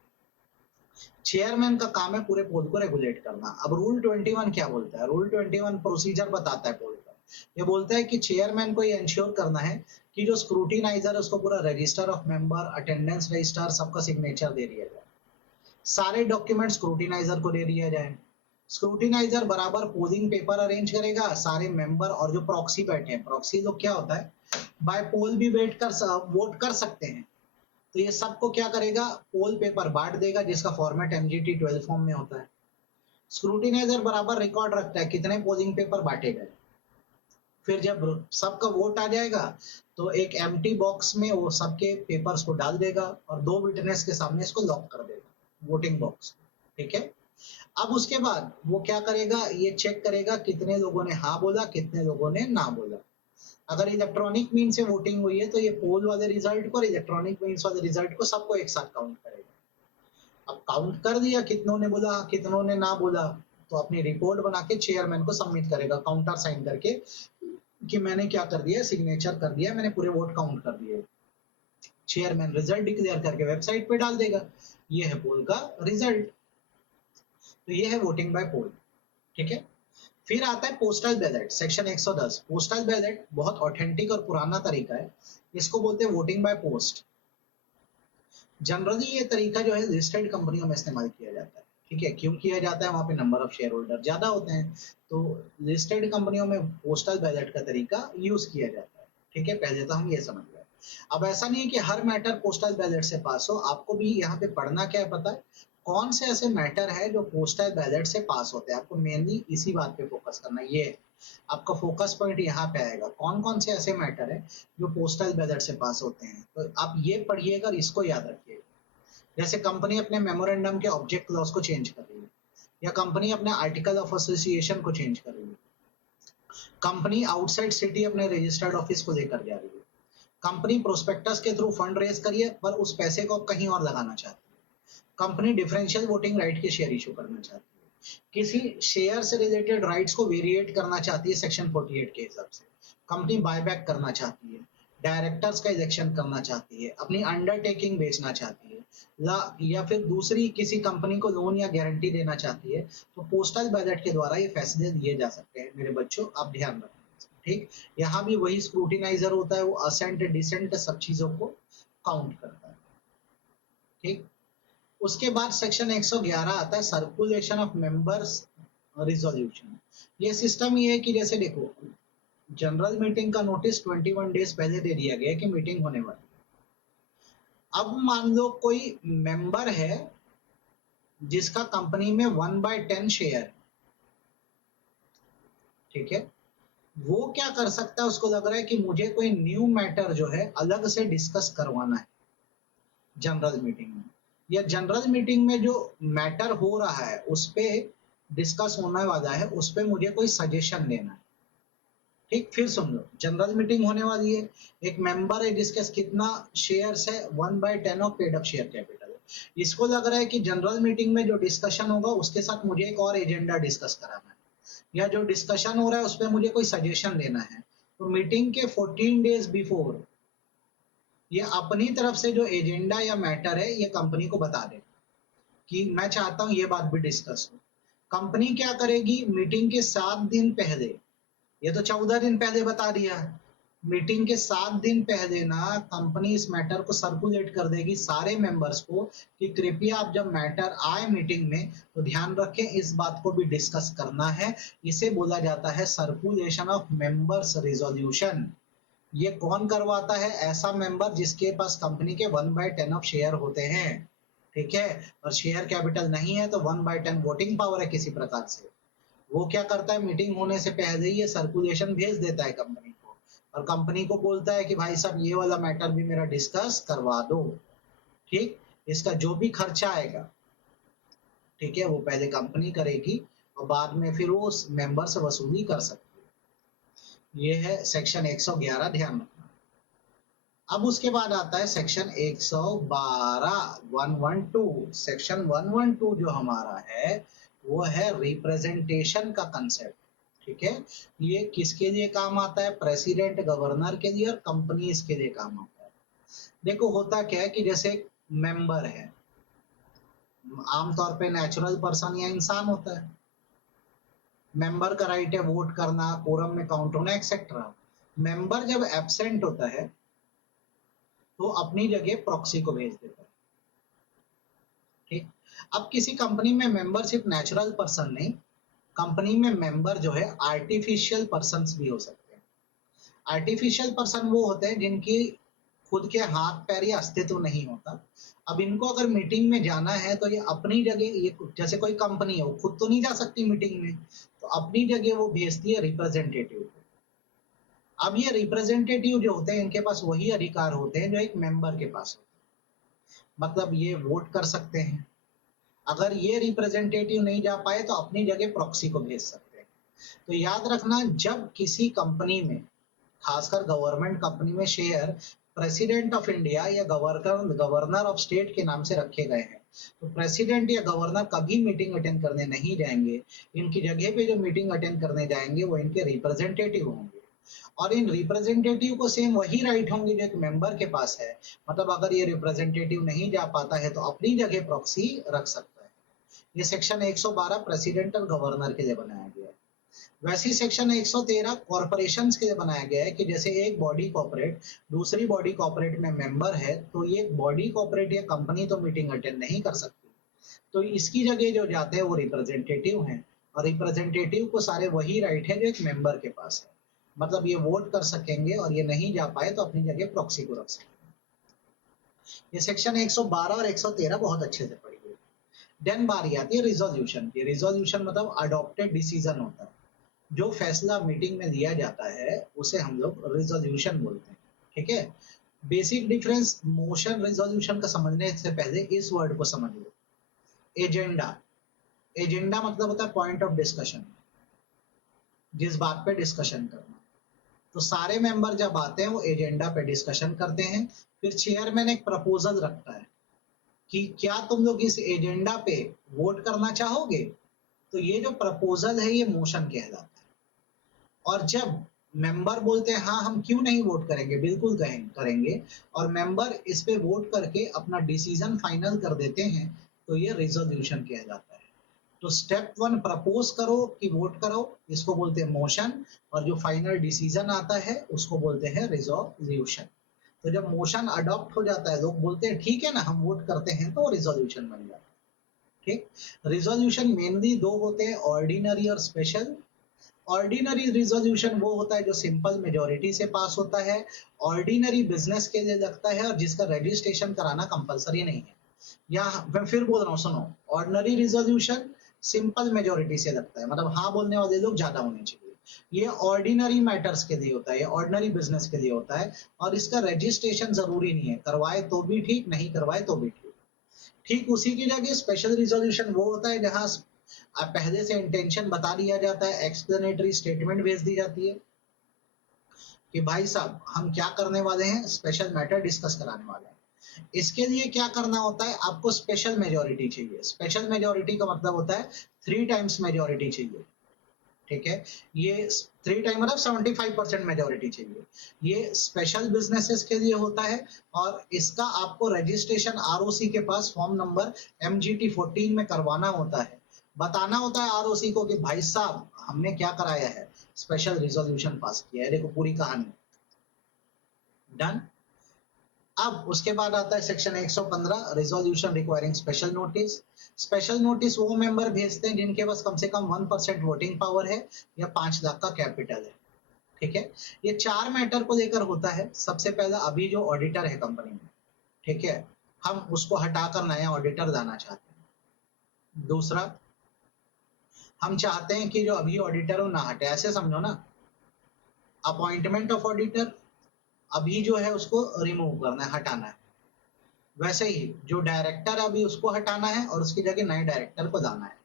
चेयरमैन का काम है पूरे पोल को रेगुलेट करना। अब रूल 21 क्या बोलता है? रूल 21 प्रोसीजर बताता है पोल का। ये बोलता है कि चेयरमैन को ये इंश्योर करना है कि जो स्क्रूटिनाइजर है उसको पूरा register of member, attendance register, सबका सिग्नेचर दे दिया जाए, सारे डॉक्यूमेंट स्क्रूटिनाइजर को दे दिया जाए। स्क्रूटिनाइजर बराबर पोलिंग पेपर अरेंज करेगा, सारे मेंबर और जो प्रॉक्सी बैठे हैं, प्रॉक्सी लोग क्या होता है, बाय पोल भी वोट कर सकते हैं, तो ये सबको क्या करेगा, पोल पेपर बांट देगा जिसका फॉर्मेट MGT 12 फॉर्म में होता है। स्क्रूटिनाइजर बराबर रिकॉर्ड रखता है कितने पोलिंग पेपर बांटे गए। फिर जब सबका वोट आ जाएगा तो एक एम्प्टी बॉक्स में वो सबके पेपर्स को डाल देगा और 2 विटनेस के सामने इसको लॉक कर देगा वोटिंग बॉक्स। ठीक है। अब उसके बाद वो क्या करेगा, ये चेक करेगा कितने लोगों ने हाँ बोला, कितने लोगों ने ना बोला। अगर इलेक्ट्रॉनिक मीन से वोटिंग हुई है तो ये पोल वाले रिजल्ट को और इलेक्ट्रॉनिक मीन्स वाले रिजल्ट को सबको एक साथ काउंट करेगा। अब काउंट कर दिया कितनों ने बोला, कितनों ने ना बोला, तो अपनी रिपोर्ट बना के चेयरमैन को सबमिट करेगा काउंटर साइन करके कि मैंने क्या कर दिया, सिग्नेचर कर दिया, मैंने पूरे वोट काउंट कर दिए। चेयरमैन रिजल्ट डिक्लेयर करके वेबसाइट पे डाल देगा, ये है पोल का रिजल्ट। तो ये है वोटिंग बाय पोल। ठीक है। फिर आता है postal ballot, section 110। Postal ballot बहुत ऑथेंटिक और पुराना तरीका है, इसको बोलते हैं वोटिंग बाय पोस्ट। जनरली ये तरीका जो है लिस्टेड कंपनियों में इस्तेमाल किया जाता है। ठीक है। क्यों किया जाता है? वहां पे नंबर ऑफ शेयर होल्डर ज्यादा होते हैं, तो लिस्टेड कंपनियों में पोस्टल बैलेट का तरीका यूज किया जाता है। ठीक है। पहले तो हम ये समझ गए। अब ऐसा नहीं है कि हर मैटर पोस्टल बैलेट से पास हो, आपको भी यहाँ पे पढ़ना क्या है पता है, कौन से ऐसे मैटर है जो पोस्टल बैलेट से पास होते हैं। आपको मेनली इसी बात पे फोकस करना है, ये आपका फोकस पॉइंट यहाँ पे आएगा, कौन कौन से ऐसे मैटर है जो पोस्टल बैलेट से पास होते हैं। तो आप ये पढ़िएगा और इसको याद रखिएगा। जैसे कंपनी अपने मेमोरेंडम के ऑब्जेक्ट क्लॉज को चेंज कर रही है, या कंपनी अपने आर्टिकल ऑफ एसोसिएशन को चेंज कर रही है, कंपनी आउटसाइड सिटी अपने रजिस्टर्ड ऑफिस को लेकर जा रही है, कंपनी प्रोस्पेक्टस के थ्रू फंड रेज करिए पर उस पैसे को कहीं और लगाना चाहती है, कंपनी डिफरेंशियल वोटिंग राइट के शेयर इशू करना चाहती है, किसी शेयर से रिलेटेड राइट्स को वेरिएट करना चाहती है सेक्शन 48 के हिसाब से, कंपनी बायबैक करना चाहती है, डायरेक्टर्स का इलेक्शन करना चाहती है, अपनी अंडरटेकिंग बेचना चाहती है, या फिर दूसरी किसी कंपनी को लोन या गारंटी देना चाहती है, तो पोस्टल बैलेट के द्वारा ये फैसले लिए जा सकते हैं। मेरे बच्चों आप ध्यान रखें। ठीक। यहाँ भी वही स्क्रूटिनाइजर होता है, वो असेंट डिसेंट सब चीजों को काउंट करता है। ठीक। उसके बाद सेक्शन 111 आता है सर्कुलेशन ऑफ मेंबर्स रिजोल्यूशन। ये सिस्टम ये है कि जैसे देखो, जनरल मीटिंग का नोटिस 21 डेज पहले दे दिया गया कि मीटिंग होने वाली। अब मान लो कोई मेंबर है जिसका कंपनी में 1/10 शेयर, ठीक है, वो क्या कर सकता है, उसको लग रहा है कि मुझे कोई न्यू मैटर जो है अलग से डिस्कस करवाना है जनरल मीटिंग में, या जनरल मीटिंग में जो मैटर हो रहा है उस पे डिस्कस होने वाला है, उस पे मुझे कोई सजेशन देना है। ठीक। फिर सुन लो, जनरल मीटिंग होने वाली है, एक मेंबर है जिसके कितना शेयर्स है, 1/10 of paid up share capital है। इसको लग रहा है कि जनरल मीटिंग में जो डिस्कशन होगा उसके साथ मुझे एक और एजेंडा डिस्कस कराना है, या जो डिस्कशन हो रहा है उस पर मुझे कोई सजेशन देना है। तो मीटिंग के 14 डेज बिफोर ये अपनी तरफ से जो एजेंडा या मैटर है ये कंपनी को बता दे कि मैं चाहता हूं ये बात भी डिस्कस हो। कंपनी क्या करेगी, मीटिंग के 7 दिन पहले, ये तो 14 दिन पहले बता दिया है, मीटिंग के 7 दिन पहले ना कंपनी इस मैटर को सर्कुलेट कर देगी सारे मेंबर्स को कि कृपया आप जब मैटर आए मीटिंग में तो ध्यान रखें इस बात को भी डिस्कस करना है। इसे बोला जाता है सर्कुलेशन ऑफ मेंबर्स रिजोल्यूशन। ये कौन करवाता है, ऐसा मेंबर जिसके पास कंपनी के 1/10 ऑफ शेयर होते हैं, ठीक है, और शेयर कैपिटल नहीं है तो 1/10 वोटिंग पावर है किसी प्रकार से। वो क्या करता है, मीटिंग होने से पहले ही ये सर्कुलेशन भेज देता है कंपनी को, और कंपनी को बोलता है कि भाई साहब ये वाला मैटर भी मेरा डिस्कस करवा दो। ठीक, इसका जो भी खर्चा आएगा, ठीक है, वो पहले कंपनी करेगी और बाद में फिर वो उस मेंबर से वसूली कर सकती है। ये है सेक्शन 111, ध्यान रखना। अब उसके बाद आता है सेक्शन 112, 112। सेक्शन 112 जो हमारा है वो है रिप्रेजेंटेशन का कंसेप्ट। ठीक है, ये किसके लिए काम आता है, प्रेसिडेंट गवर्नर के लिए और कंपनीज के लिए काम आता है। देखो होता क्या है कि जैसे मेंबर है, आमतौर पे नेचुरल पर्सन या इंसान होता है, मेंबर का राइट है वोट करना, कोरम में काउंट होना, एक्सेट्रा। मेंबर जब एब्सेंट होता है तो अपनी जगह प्रॉक्सी को भेज देता है। ठीक, अब किसी कंपनी में मेंबर सिर्फ नेचुरल पर्सन नहीं, कंपनी में मेंबर जो है आर्टिफिशियल पर्सन भी हो सकते हैं। आर्टिफिशियल पर्सन वो होते हैं जिनकी खुद के हाथ पैर या अस्तित्व नहीं होता। अब इनको अगर मीटिंग में जाना है तो ये अपनी जगह, ये जैसे कोई कंपनी है वो खुद तो नहीं जा सकती मीटिंग में, तो अपनी जगह वो भेजती है रिप्रेजेंटेटिव को। अब ये रिप्रेजेंटेटिव जो होते हैं इनके पास वही अधिकार होते हैं जो एक मेंबर के पास होते हैं। मतलब ये वोट कर सकते हैं, अगर ये रिप्रेजेंटेटिव नहीं जा पाए तो अपनी जगह प्रॉक्सी को भेज सकते हैं। तो याद रखना, जब किसी कंपनी में, खासकर गवर्नमेंट कंपनी में, शेयर प्रेसिडेंट ऑफ इंडिया या गवर्नर ऑफ स्टेट के नाम से रखे गए हैं, तो प्रेसिडेंट या गवर्नर कभी मीटिंग अटेंड करने नहीं जाएंगे। इनकी जगह पे जो मीटिंग अटेंड करने जाएंगे वो इनके रिप्रेजेंटेटिव होंगे, और इन रिप्रेजेंटेटिव को सेम वही राइट होंगे जो एक मेंबर के पास है। मतलब अगर ये रिप्रेजेंटेटिव नहीं जा पाता है तो अपनी जगह प्रॉक्सी रख सकता है। ये सेक्शन 112 प्रेसिडेंट और गवर्नर के लिए बनाया गया है। वैसे ही सेक्शन 113 कॉरपोरेशन के लिए बनाया गया है कि जैसे एक बॉडी कॉर्पोरेट दूसरी बॉडी कॉर्पोरेट में मेंबर है तो ये बॉडी कॉर्पोरेट या कंपनी तो मीटिंग अटेंड नहीं कर सकती, तो इसकी जगह जो जाते हैं वो रिप्रेजेंटेटिव हैं, और रिप्रेजेंटेटिव को सारे वही राइट है जो एक मेंबर के पास है। मतलब ये वोट कर सकेंगे और ये नहीं जा पाए तो अपनी जगह प्रॉक्सी को रख सकेंगे। ये सेक्शन 112 और 113 बहुत अच्छे से पढ़िए। देन बारी आती है रिजोल्यूशन की। रिजोल्यूशन मतलब अडॉप्टेड डिसीजन होता है, जो फैसला मीटिंग में लिया जाता है उसे हम लोग रिजोल्यूशन बोलते हैं। ठीक है, बेसिक डिफरेंस मोशन रिजोल्यूशन का समझने से पहले इस वर्ड को समझ लो, एजेंडा। एजेंडा मतलब होता है पॉइंट ऑफ डिस्कशन, जिस बात पे डिस्कशन करना। तो सारे मेंबर जब आते हैं वो एजेंडा पे डिस्कशन करते हैं, फिर चेयरमैन एक प्रपोजल रखता है कि क्या तुम लोग इस एजेंडा पे वोट करना चाहोगे, तो ये जो प्रपोजल है ये मोशन कहलाता है। और जब मेंबर बोलते हैं हाँ हम क्यों नहीं वोट करेंगे, बिल्कुल करेंगे, और मेंबर इस पे वोट करके अपना डिसीजन फाइनल कर देते हैं, तो ये रिजोल्यूशन कहलाता है। तो स्टेप 1 प्रपोज करो कि वोट करो, इसको बोलते हैं मोशन, और जो फाइनल डिसीजन आता है उसको बोलते हैं रिजोल्यूशन। तो जब मोशन अडॉप्ट हो जाता है, लोग बोलते हैं ठीक है ना हम वोट करते हैं, तो रिजोल्यूशन बन जाता है। ठीक, रिजोल्यूशन मेनली दो होते हैं, ऑर्डिनरी और स्पेशल। ऑर्डिनरी रिजोल्यूशन वो होता है जो सिंपल मेजोरिटी से पास होता है, ऑर्डिनरी बिजनेस के लिए लगता है और जिसका रजिस्ट्रेशन कराना कंपलसरी नहीं है। या मैं फिर बोल रहा हूँ सुनो, ऑर्डिनरी रिजोल्यूशन सिंपल मेजोरिटी से लगता है, मतलब हाँ बोलने वाले लोग ज्यादा होने चाहिए। ये ऑर्डिनरी मैटर्स के लिए होता है, ऑर्डिनरी बिजनेस के लिए होता है, और इसका रजिस्ट्रेशन जरूरी नहीं है, करवाए तो भी ठीक, नहीं करवाए तो भी ठीक। ठीक उसी की जगह स्पेशल रिजोल्यूशन वो होता है जहां अब पहले से इंटेंशन बता दिया जाता है, एक्सप्लेनेटरी स्टेटमेंट भेज दी जाती है कि भाई साहब हम क्या करने वाले हैं, स्पेशल मैटर डिस्कस कराने वाले हैं। इसके लिए क्या करना होता है, आपको स्पेशल मेजोरिटी चाहिए। स्पेशल मेजोरिटी का मतलब होता है 3 टाइम्स मेजोरिटी चाहिए। ठीक है, ये 3 टाइम मतलब 75% मेजोरिटी चाहिए। ये स्पेशल बिजनेसेस के लिए होता है और इसका आपको रजिस्ट्रेशन आरओसी के पास फॉर्म नंबर MGT 14 में करवाना होता है। बताना होता है आरओसी को कि भाई साहब हमने क्या कराया है, स्पेशल रिजोल्यूशन पास किया है। देखो पूरी कहानी डन। अब उसके बाद आता है section 115 resolution requiring special notice. Special notice वो मेंबर भेजते हैं जिनके पास कम से कम 1% वोटिंग पावर है या 5 लाख का कैपिटल है। ठीक है, ये 4 मैटर को लेकर होता है। सबसे पहला, अभी जो ऑडिटर है कंपनी में, ठीक है, हम उसको हटाकर नया ऑडिटर लाना चाहते हैं। दूसरा, हम चाहते हैं कि जो अभी ऑडिटर हो ना हटे, ऐसे समझो ना, अपॉइंटमेंट ऑफ ऑडिटर अभी जो है उसको रिमूव करना है, हटाना है। वैसे ही जो डायरेक्टर है अभी उसको हटाना है और उसकी जगह नए डायरेक्टर को लाना है।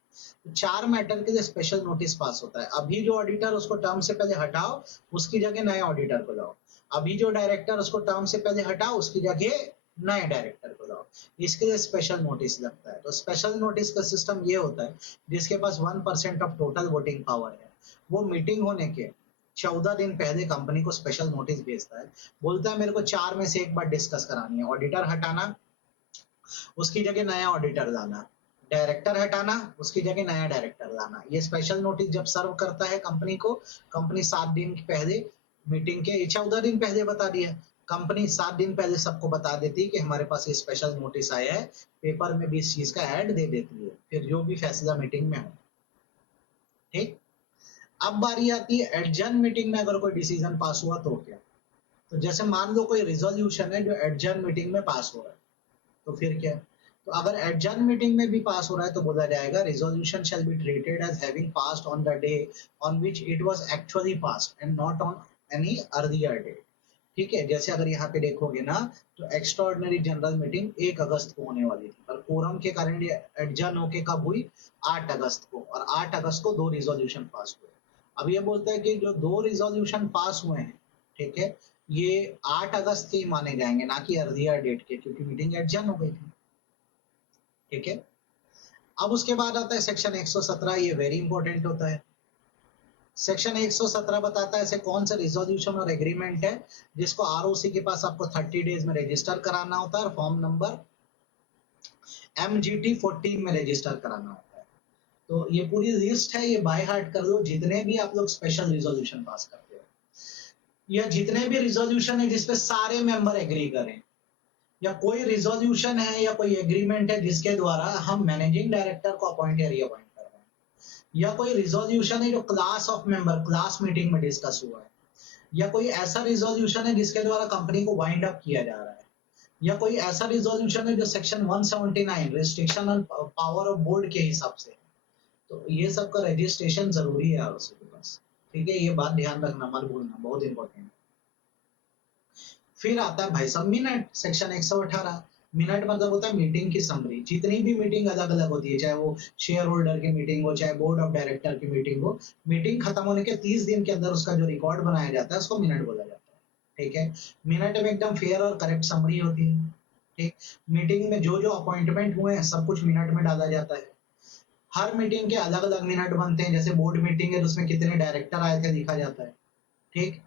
तो 4 मैटर के लिए स्पेशल नोटिस पास होता है। अभी जो ऑडिटर उसको टर्म से पहले हटाओ, उसकी जगह नए ऑडिटर को लाओ। अभी जो डायरेक्टर उसको टर्म से पहले हटाओ, उसकी जगह नए डायरेक्टर को लाओ। इसके लिए स्पेशल नोटिस लगता है। तो स्पेशल नोटिस का सिस्टम ये होता है, जिसके पास 1% ऑफ टोटल वोटिंग पावर है, वो मीटिंग होने के 14 दिन पहले कंपनी को स्पेशल नोटिस भेजता है। बोलता है मेरे को 4 में से एक बार डिस्कस करानी है, ऑडिटर हटाना, उसकी जगह नया ऑडिटर लाना, डायरेक्टर हटाना, उसकी जगह नया डायरेक्टर लाना। ये स्पेशल नोटिस जब सर्व करता है कंपनी को, कंपनी 7 दिन पहले मीटिंग के, 14 दिन पहले बता दिया, कंपनी 7 दिन पहले सबको बता देती है कि हमारे पास ये स्पेशल नोटिस आया है, पेपर में भी इस चीज का ऐड दे देती है, फिर जो भी फैसला मीटिंग में हो। ठीक, अब बारी आती है एडजर्न मीटिंग में अगर कोई डिसीजन पास हुआ तो क्या। तो जैसे मान लो कोई रिजोल्यूशन है जो एडजर्न मीटिंग में पास हो रहा है, तो फिर क्या। तो अगर एडजर्न मीटिंग में भी पास हो रहा है तो बोला जाएगा resolution shall be treated as having passed on the day on which it was actually passed and not on any earlier date. ठीक है, जैसे अगर यहाँ पे देखोगे ना, तो एक्स्ट्राऑर्डिनरी जनरल मीटिंग 1 अगस्त को होने वाली थी, पर कोरम के कारण ये एडजर्न होके कब हुई, 8 अगस्त को, और 8 अगस्त को 2 रिजोल्यूशन पास हुए। अब ये बोलता है कि जो 2 रिजोल्यूशन पास हुए हैं, ठीक है, ये 8 अगस्त के ही माने जाएंगे, ना कि अर्लियर डेट के, क्योंकि मीटिंग एडजर्न हो गई थी। ठीक है, अब उसके बाद आता है सेक्शन 117, ये वेरी इंपॉर्टेंट होता है। सेक्शन 117 बताता है ऐसे कौन सा रिजोल्यूशन और एग्रीमेंट है जिसको आरओसी के पास आपको 30 डेज में रजिस्टर कराना होता है और फॉर्म नंबर MGT 14 में रजिस्टर कराना होता है। तो ये पूरी लिस्ट है, ये बाय हार्ट कर लो, जितने भी आप लोग स्पेशल रिजोल्यूशन पास करते हो या जितने भी रिजोल्यूशन है जिसपे सारे मेंबर एग्री करें, या कोई रिजोल्यूशन है या कोई एग्रीमेंट है जिसके द्वारा हम मैनेजिंग डायरेक्टर को अपॉइंट या रीअपॉइंट कर रहे हैं, या कोई रिजोल्यूशन है जो class of member class meeting में डिस्कस हुआ है, या कोई ऐसा रिजोल्यूशन है जिसके द्वारा कंपनी को वाइंड अप किया जा रहा है, या कोई ऐसा रिजोल्यूशन है जो section 179 restriction on power of board के हिसाब से, तो ये सब का रजिस्ट्रेशन जरूरी है उसके पास। ठीक है, ये बात ध्यान रखना, मत भूलना, बहुत इंपॉर्टेंट। फिर आता है भाई साहब मिनट, सेक्शन 118। मिनट मतलब होता है मीटिंग की समरी। जितनी भी मीटिंग अलग अलग होती है, चाहे वो शेयर होल्डर की मीटिंग हो, चाहे बोर्ड ऑफ डायरेक्टर की मीटिंग हो, मीटिंग खत्म होने के 30 दिन के अंदर उसका जो रिकॉर्ड बनाया जाता है उसको मिनट बोला जाता है। ठीक है, मिनट में एकदम फेयर और करेक्ट समरी होती है। ठीक, मीटिंग में जो जो अपॉइंटमेंट हुए हैं सब कुछ मिनट में डाला जाता है। हर मीटिंग के अलग अलग मिनट बनते हैं, जैसे बोर्ड मीटिंग है तो उसमें कितने डायरेक्टर आए थे लिखा जाता है। ठीक,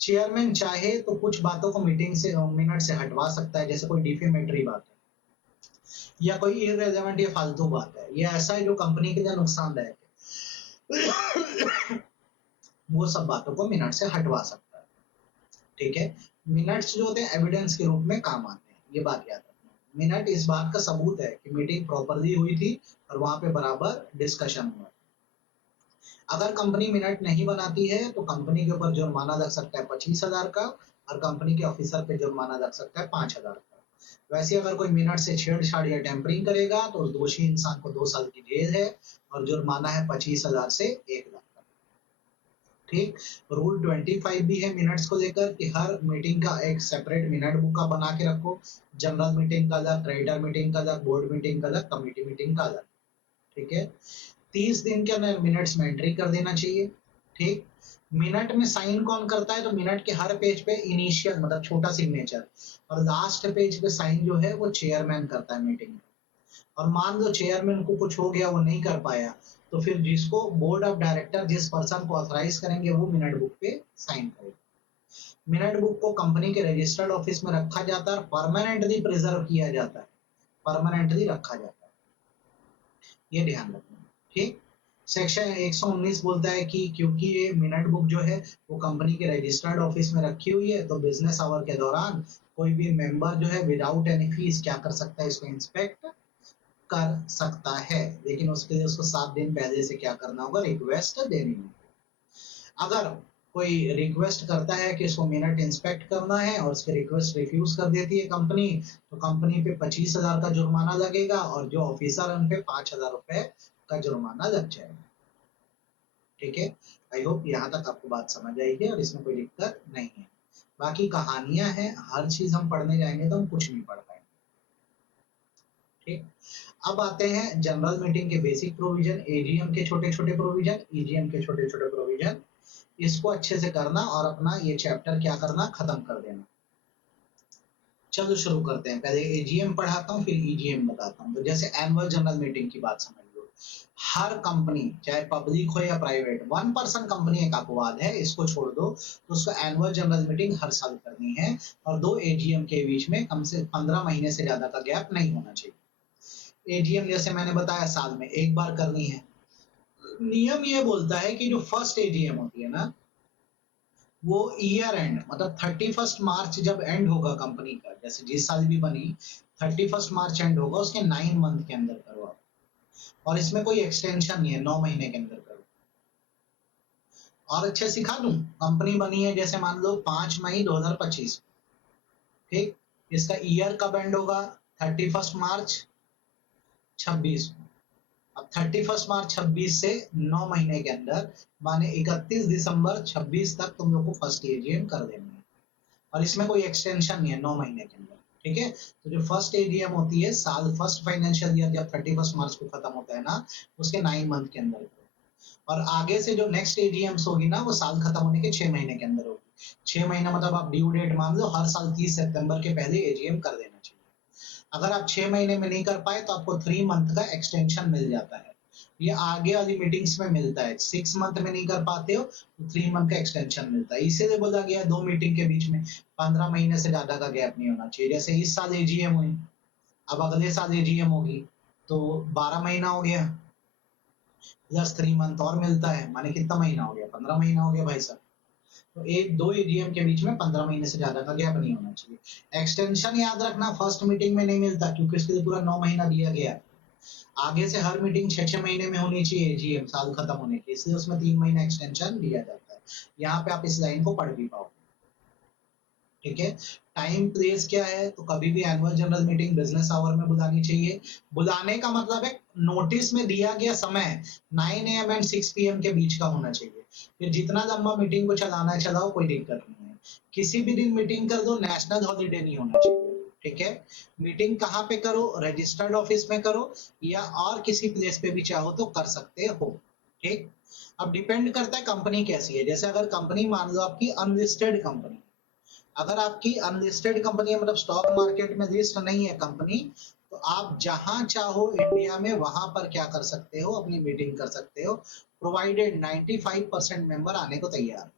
चेयरमैन चाहे तो कुछ बातों को मीटिंग से मिनट से हटवा सकता है, जैसे कोई डिफेमेटरी बात है या कोई इररिलेवेंट या फालतू बात है, ये ऐसा है जो कंपनी के लिए नुकसानदायक है, वो सब बातों को मिनट से हटवा सकता है। ठीक है, मिनट्स जो होते हैं एविडेंस के रूप में काम आते हैं, ये बात याद रखना। मिनट इस बात का सबूत है कि मीटिंग प्रॉपरली हुई थी और वहां पे बराबर डिस्कशन हुआ। अगर कंपनी मिनट नहीं बनाती है तो कंपनी के ऊपर जुर्माना लग सकता है 25,000 का, और कंपनी के ऑफिसर पे जुर्माना लग सकता है 5,000 का। वैसे अगर कोई मिनट से छेड़छाड़ या टेम्परिंग करेगा तो उस दोषी इंसान को 2 साल की जेल है और जुर्माना है 25,000 से 1 लाख का। ठीक, रूल 25 भी है मिनट्स को लेकर कि हर मीटिंग का एक सेपरेट मिनट बुक का बना के रखो। जनरल मीटिंग का अलग, क्रेडिटर मीटिंग का अलग, बोर्ड मीटिंग का अलग, कमेटी मीटिंग का अलग। ठीक है, 30 दिन के अंदर मिनट्स में एंट्री कर देना चाहिए। ठीक, मिनट में साइन कौन करता है, तो मिनट के हर पेज पे इनिशियल मतलब छोटा सिग्नेचर, और लास्ट पेज पे साइन जो है वो चेयरमैन करता है मीटिंग में। और मान लो चेयरमैन को कुछ हो गया, वो नहीं कर पाया, तो फिर जिसको बोर्ड ऑफ डायरेक्टर जिस पर्सन को ऑथराइज करेंगे वो मिनट बुक पे साइन करेगा। मिनट बुक को कंपनी के रजिस्टर्ड ऑफिस में रखा जाता है और परमानेंटली प्रिजर्व किया जाता है, परमानेंटली रखा जाता है, ये ध्यान रखना। ठीक। सेक्शन 119 बोलता है कि क्योंकि ये मिनट बुक जो है वो कंपनी के रजिस्टर्ड ऑफिस में रखी हुई है, तो बिजनेस आवर के दौरान कोई भी मेंबर जो है विदाउट एनी फीस क्या कर सकता है, इसको इंस्पेक्ट कर सकता है, लेकिन उसके लिए उसको 7 दिन पहले से क्या करना होगा, रिक्वेस्ट देनी होगी। अगर कोई रिक्वेस्ट करता है कि इसको मिनट इंस्पेक्ट करना है और उसकी रिक्वेस्ट रिफ्यूज कर देती है कंपनी, तो कंपनी पे 25,000 का जुर्माना लगेगा और जो ऑफिसर है उन पे 5,000 रुपए का जुर्माना लग जाएगा। ठीक है, आई होप यहाँ तक आपको बात समझ आएगी और इसमें कोई दिक्कत नहीं है। बाकी कहानियां हैं, हर चीज हम पढ़ने जाएंगे तो हम कुछ नहीं पढ़ पाएंगे। ठीक। अब आते हैं जनरल मीटिंग के बेसिक प्रोविजन, एजीएम के छोटे छोटे प्रोविजन, ईजीएम के छोटे छोटे प्रोविजन। इसको अच्छे से करना और अपना ये चैप्टर क्या करना, खत्म कर देना। चलो शुरू करते हैं। पहले एजीएम पढ़ाता हूँ, फिर ईजीएम बताता हूँ। तो जैसे एनुअल जनरल मीटिंग की बात समझ लो। हर कंपनी, चाहे पब्लिक हो या प्राइवेट, 1% कंपनी एक अपवाद है, इसको छोड़ दो, तो उसको एनुअल जनरल मीटिंग हर साल करनी है और 2 एजीएम के बीच में कम से 15 महीने से ज्यादा का गैप नहीं होना चाहिए। एजीएम जैसे मैंने बताया साल में एक बार करनी है। नियम ये बोलता है कि जो फर्स्ट एजीएम होती है ना, वो ईयर एंड मतलब 31 मार्च जब एंड होगा कंपनी का, जैसे जिस साल भी बनी 31 मार्च एंड होगा, उसके 9 मंथ के अंदर करो आप। और इसमें कोई एक्सटेंशन नहीं है, 9 महीने के अंदर करो। और अच्छे सिखा दूं, कंपनी बनी है जैसे मान लो 5 मई 2025, ठीक, इसका ईयर कब एंड होगा, 31 मार्च 26। अब 31 मार्च 26 से 9 महीने के अंदर, माने 31 दिसंबर 26 तक तुम लोग को फर्स्ट एजीएम कर देनी है और इसमें कोई एक्सटेंशन नहीं है 9 महीने के अंदर। ठीक है, तो जो फर्स्ट एजीएम होती है साल, फर्स्ट फाइनेंशियल ईयर जब 31 मार्च को खत्म होता है ना, उसके 9 मंथ के अंदर, और आगे से जो नेक्स्ट एजीएम्स होगी ना, वो साल खत्म होने के 6 महीने के अंदर होगी। 6 महीना मतलब आप ड्यू डेट मान लो, हर साल 30 सितंबर के पहले एजीएम कर देना चाहिए। अगर आप 6 महीने में नहीं कर पाए तो आपको 3 मंथ का एक्सटेंशन मिल जाता है। ये आगे वाली मीटिंग्स में मिलता है। 6 मंथ में नहीं कर पाते हो तो 3 मंथ का एक्सटेंशन मिलता है। इसीलिए बोला गया 2 मीटिंग के बीच में 15 महीने से ज्यादा का गैप नहीं होना चाहिए। जैसे इस साल एजीएम हुई, अब अगले साल एजीएम होगी, तो 12 महीना हो गया, प्लस 3 मंथ और मिलता है, माने कितना महीना हो गया, 15 महीना हो गया भाई साहब। तो एक दो एजीएम के बीच में 15 महीने से ज्यादा का गैप नहीं होना चाहिए। एक्सटेंशन याद रखना फर्स्ट मीटिंग में नहीं मिलता, क्योंकि इसके लिए पूरा 9 महीना दिया गया है। आगे से हर मीटिंग 6-6 महीने में होनी चाहिए एजीएम साल खत्म होने की, इसलिए उसमें 3 महीना एक्सटेंशन दिया जाता है। यहाँ पे आप इस लाइन को पढ़ भी पाओ। ठीक है, टाइम प्लेस क्या है, तो कभी भी annual general meeting business hour में बुलानी चाहिए। बुलाने का मतलब है नोटिस में दिया गया समय 9 AM एंड 6 PM के बीच का होना चाहिए। फिर जितना लंबा मीटिंग को चलाना है चलाओ, कोई दिक्कत नहीं है। किसी भी दिन मीटिंग कर दो, नेशनल हॉलीडे नहीं होना चाहिए। ठीक है, मीटिंग कहाँ पे करो, रजिस्टर्ड ऑफिस में करो या और किसी प्लेस पे भी चाहो तो कर सकते हो। ठीक। अब डिपेंड करता है कंपनी कैसी है। जैसे अगर कंपनी मान लो आपकी अनलिस्टेड कंपनी, अगर आपकी अनलिस्टेड कंपनी है, मतलब स्टॉक मार्केट में लिस्ट नहीं है कंपनी, तो आप जहां चाहो इंडिया में वहां पर क्या कर सकते हो, अपनी मीटिंग कर सकते हो, प्रोवाइडेड 95% मेंबर आने को तैयार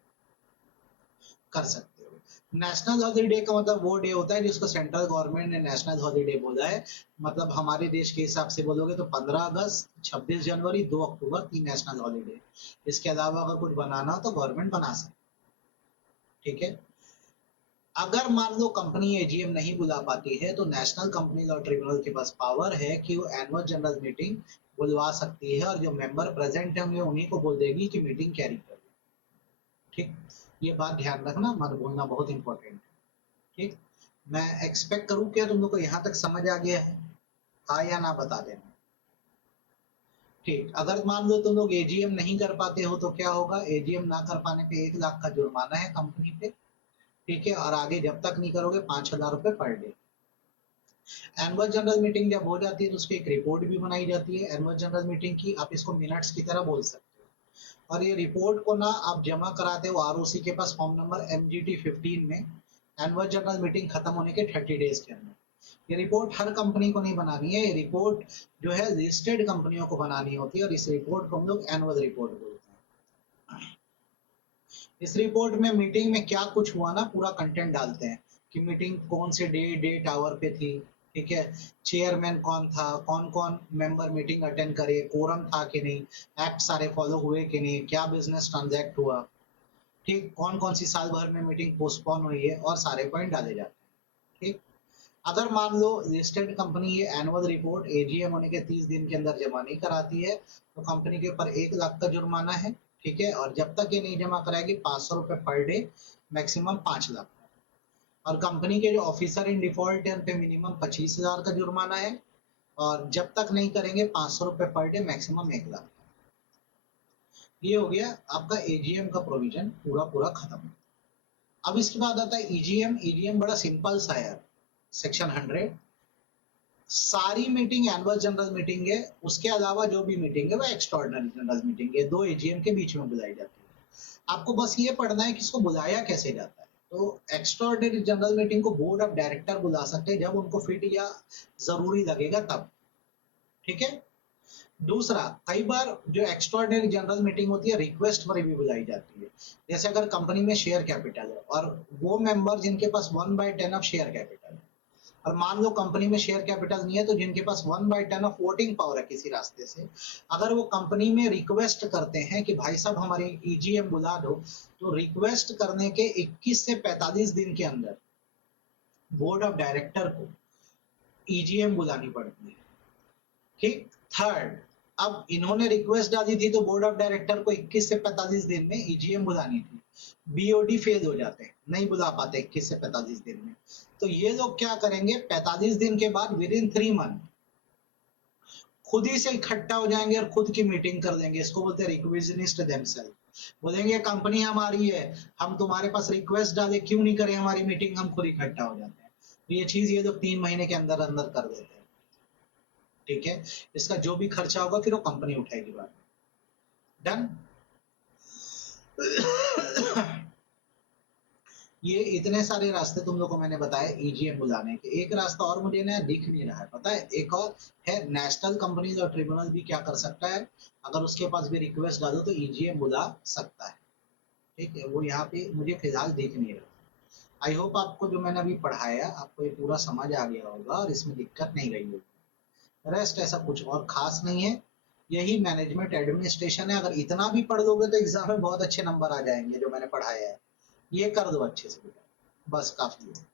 कर सकते हो। नेशनल हॉलीडे का मतलब वो डे होता है जिसको सेंट्रल गवर्नमेंट ने नेशनल हॉलीडे बोला है। मतलब हमारे देश के हिसाब से बोलोगे तो 15 अगस्त, 26 जनवरी, 2 अक्टूबर, 3 नेशनल हॉलीडे। इसके अलावा अगर कुछ बनाना हो तो गवर्नमेंट बना सकती। ठीक है, अगर मान लो कंपनी एजीएम नहीं बुला पाती है तो नेशनल कंपनी लॉ ट्रिब्यूनल के पास पावर है कि वो एनुअल जनरल मीटिंग बुलवा सकती है और जो मेंबर प्रेजेंट होंगे उन्हीं को बोल देगी कि मीटिंग कैरी कर। ठीक, ये बात ध्यान रखना, मत भूलना, बहुत इंपॉर्टेंट है। ठीक, मैं एक्सपेक्ट करूं क्या तुम लोग को यहाँ तक समझ आ गया है, हाँ या ना बता देना। ठीक, अगर मान लो तुम लोग एजीएम नहीं कर पाते हो तो क्या होगा, एजीएम ना कर पाने पे 1 लाख का जुर्माना है कंपनी पे। ठीक है, और आगे जब तक नहीं करोगे 5,000 रुपए per day. Annual general meeting जब हो जाती है तो उसकी एक रिपोर्ट भी बनाई जाती है एनुअल जनरल मीटिंग की, आप इसको मिनट्स की तरह बोल सकते हो। और ये रिपोर्ट को ना आप जमा कराते हो आरओसी के पास फॉर्म नंबर MGT 15 में, एनुअल जनरल मीटिंग खत्म होने के 30 डेज के अंदर। ये रिपोर्ट हर कंपनी को नहीं बनानी है, ये रिपोर्ट जो है लिस्टेड कंपनियों को बनानी होती है और इस रिपोर्ट को हम लोग एनुअल रिपोर्ट बोलते हैं। इस रिपोर्ट में मीटिंग में क्या कुछ हुआ ना पूरा कंटेंट डालते हैं कि मीटिंग कौन से डेट आवर पे थी, ठीक है, चेयरमैन कौन था, कौन कौन मेंबर मीटिंग अटेंड करे, कोरम था कि नहीं, एक्ट सारे फॉलो हुए कि नहीं, क्या बिजनेस ट्रांजैक्ट हुआ, ठीक, कौन कौन सी साल भर में मीटिंग पोस्टपोन हुई है, और सारे पॉइंट डाले जाते हैं। ठीक, अगर मान लो लिस्टेड कंपनी ये एनुअल रिपोर्ट एजीएम होने के 30 दिन के अंदर जमा नहीं कराती है तो कंपनी के ऊपर 1 लाख का जुर्माना है, ठीक है, और जब तक ये नहीं जमा कराएगी 500 रुपए पर डे, मैक्सिमम 5 लाख। और कंपनी के जो ऑफिसर इन डिफॉल्ट है उन पे मिनिमम 25,000 का जुर्माना है, और जब तक नहीं करेंगे 500 रुपए पर डे, मैक्सिमम 1 लाख। ये हो गया आपका एजीएम का प्रोविजन पूरा पूरा खत्म। अब इसके बाद आता है ईजीएम। ईजीएम बड़ा सिंपल सा है, सेक्शन 100। सारी मीटिंग एनुअल जनरल मीटिंग है, उसके अलावा जो भी मीटिंग है वो एक्स्ट्राऑर्डिनरी जनरल मीटिंग है, दो एजीएम के बीच में बुलाई जाती है। आपको बस ये पढ़ना है कि इसको बुलाया कैसे जाता है। तो एक्स्ट्राऑर्डिनरी जनरल मीटिंग को बोर्ड ऑफ डायरेक्टर बुला सकते हैं जब उनको फिट या जरूरी लगेगा तब, ठीक है। दूसरा, कई बार जो एक्स्ट्राऑर्डिनरी जनरल मीटिंग होती है रिक्वेस्ट पर भी बुलाई जाती है। जैसे अगर कंपनी में शेयर कैपिटल है और वो मेंबर जिनके पास 1/10 ऑफ शेयर कैपिटल है, और मान लो कंपनी में शेयर कैपिटल नहीं है तो जिनके पास 1/10 ऑफ वोटिंग पावर है किसी रास्ते से, अगर वो कंपनी में रिक्वेस्ट करते हैं कि भाई साहब हमारे ईजीएम बुला दो, तो रिक्वेस्ट करने के 21 से 45 दिन के अंदर बोर्ड ऑफ डायरेक्टर को ईजीएम बुलानी पड़ती है। ठीक, थर्ड, अब इन्होंने रिक्वेस्ट डाली थी तो बोर्ड ऑफ डायरेक्टर को 21 से 45 दिन में ईजीएम बुलानी थी। बीओडी फेल हो जाते हैं, नहीं बुला पाते 21 से 45 दिन में, तो ये लोग क्या करेंगे, 45 दिन के बाद विद इन 3 मंथ खुद ही से इकट्ठा हो जाएंगे और खुद की मीटिंग कर देंगे। इसको बोलते हैं रिक्विजनिस्ट देमसेल्फ। बोलेंगे कंपनी हमारी है, हम तुम्हारे पास रिक्वेस्ट डाले क्यों नहीं करें हमारी मीटिंग, हम खुद इकट्ठा हो जाते हैं। तो ये चीज ये लोग 3 महीने के अंदर अंदर कर देते हैं, ठीक है। इसका जो भी खर्चा होगा फिर वो कंपनी उठाएगी बाद में। डन। ये इतने सारे रास्ते तुम लोग को मैंने बताया ईजीएम बुलाने के। एक रास्ता और मुझे ना दिख नहीं रहा है, पता है, एक और है, नेशनल कंपनीज और ट्रिब्यूनल भी क्या कर सकता है, अगर उसके पास भी रिक्वेस्ट डालो तो ईजीएम बुला सकता है, ठीक है। वो यहाँ पे मुझे फिलहाल दिख नहीं रहा। आई होप आपको जो मैंने अभी पढ़ाया आपको ये पूरा समझ आ गया होगा और इसमें दिक्कत नहीं रही होगी। रेस्ट ऐसा कुछ और खास नहीं है, यही मैनेजमेंट एडमिनिस्ट्रेशन है। अगर इतना भी पढ़ लोगे तो एग्जाम में बहुत अच्छे नंबर आ जाएंगे जो मैंने पढ़ाया है। ये कर दो अच्छे से, बस काफी है।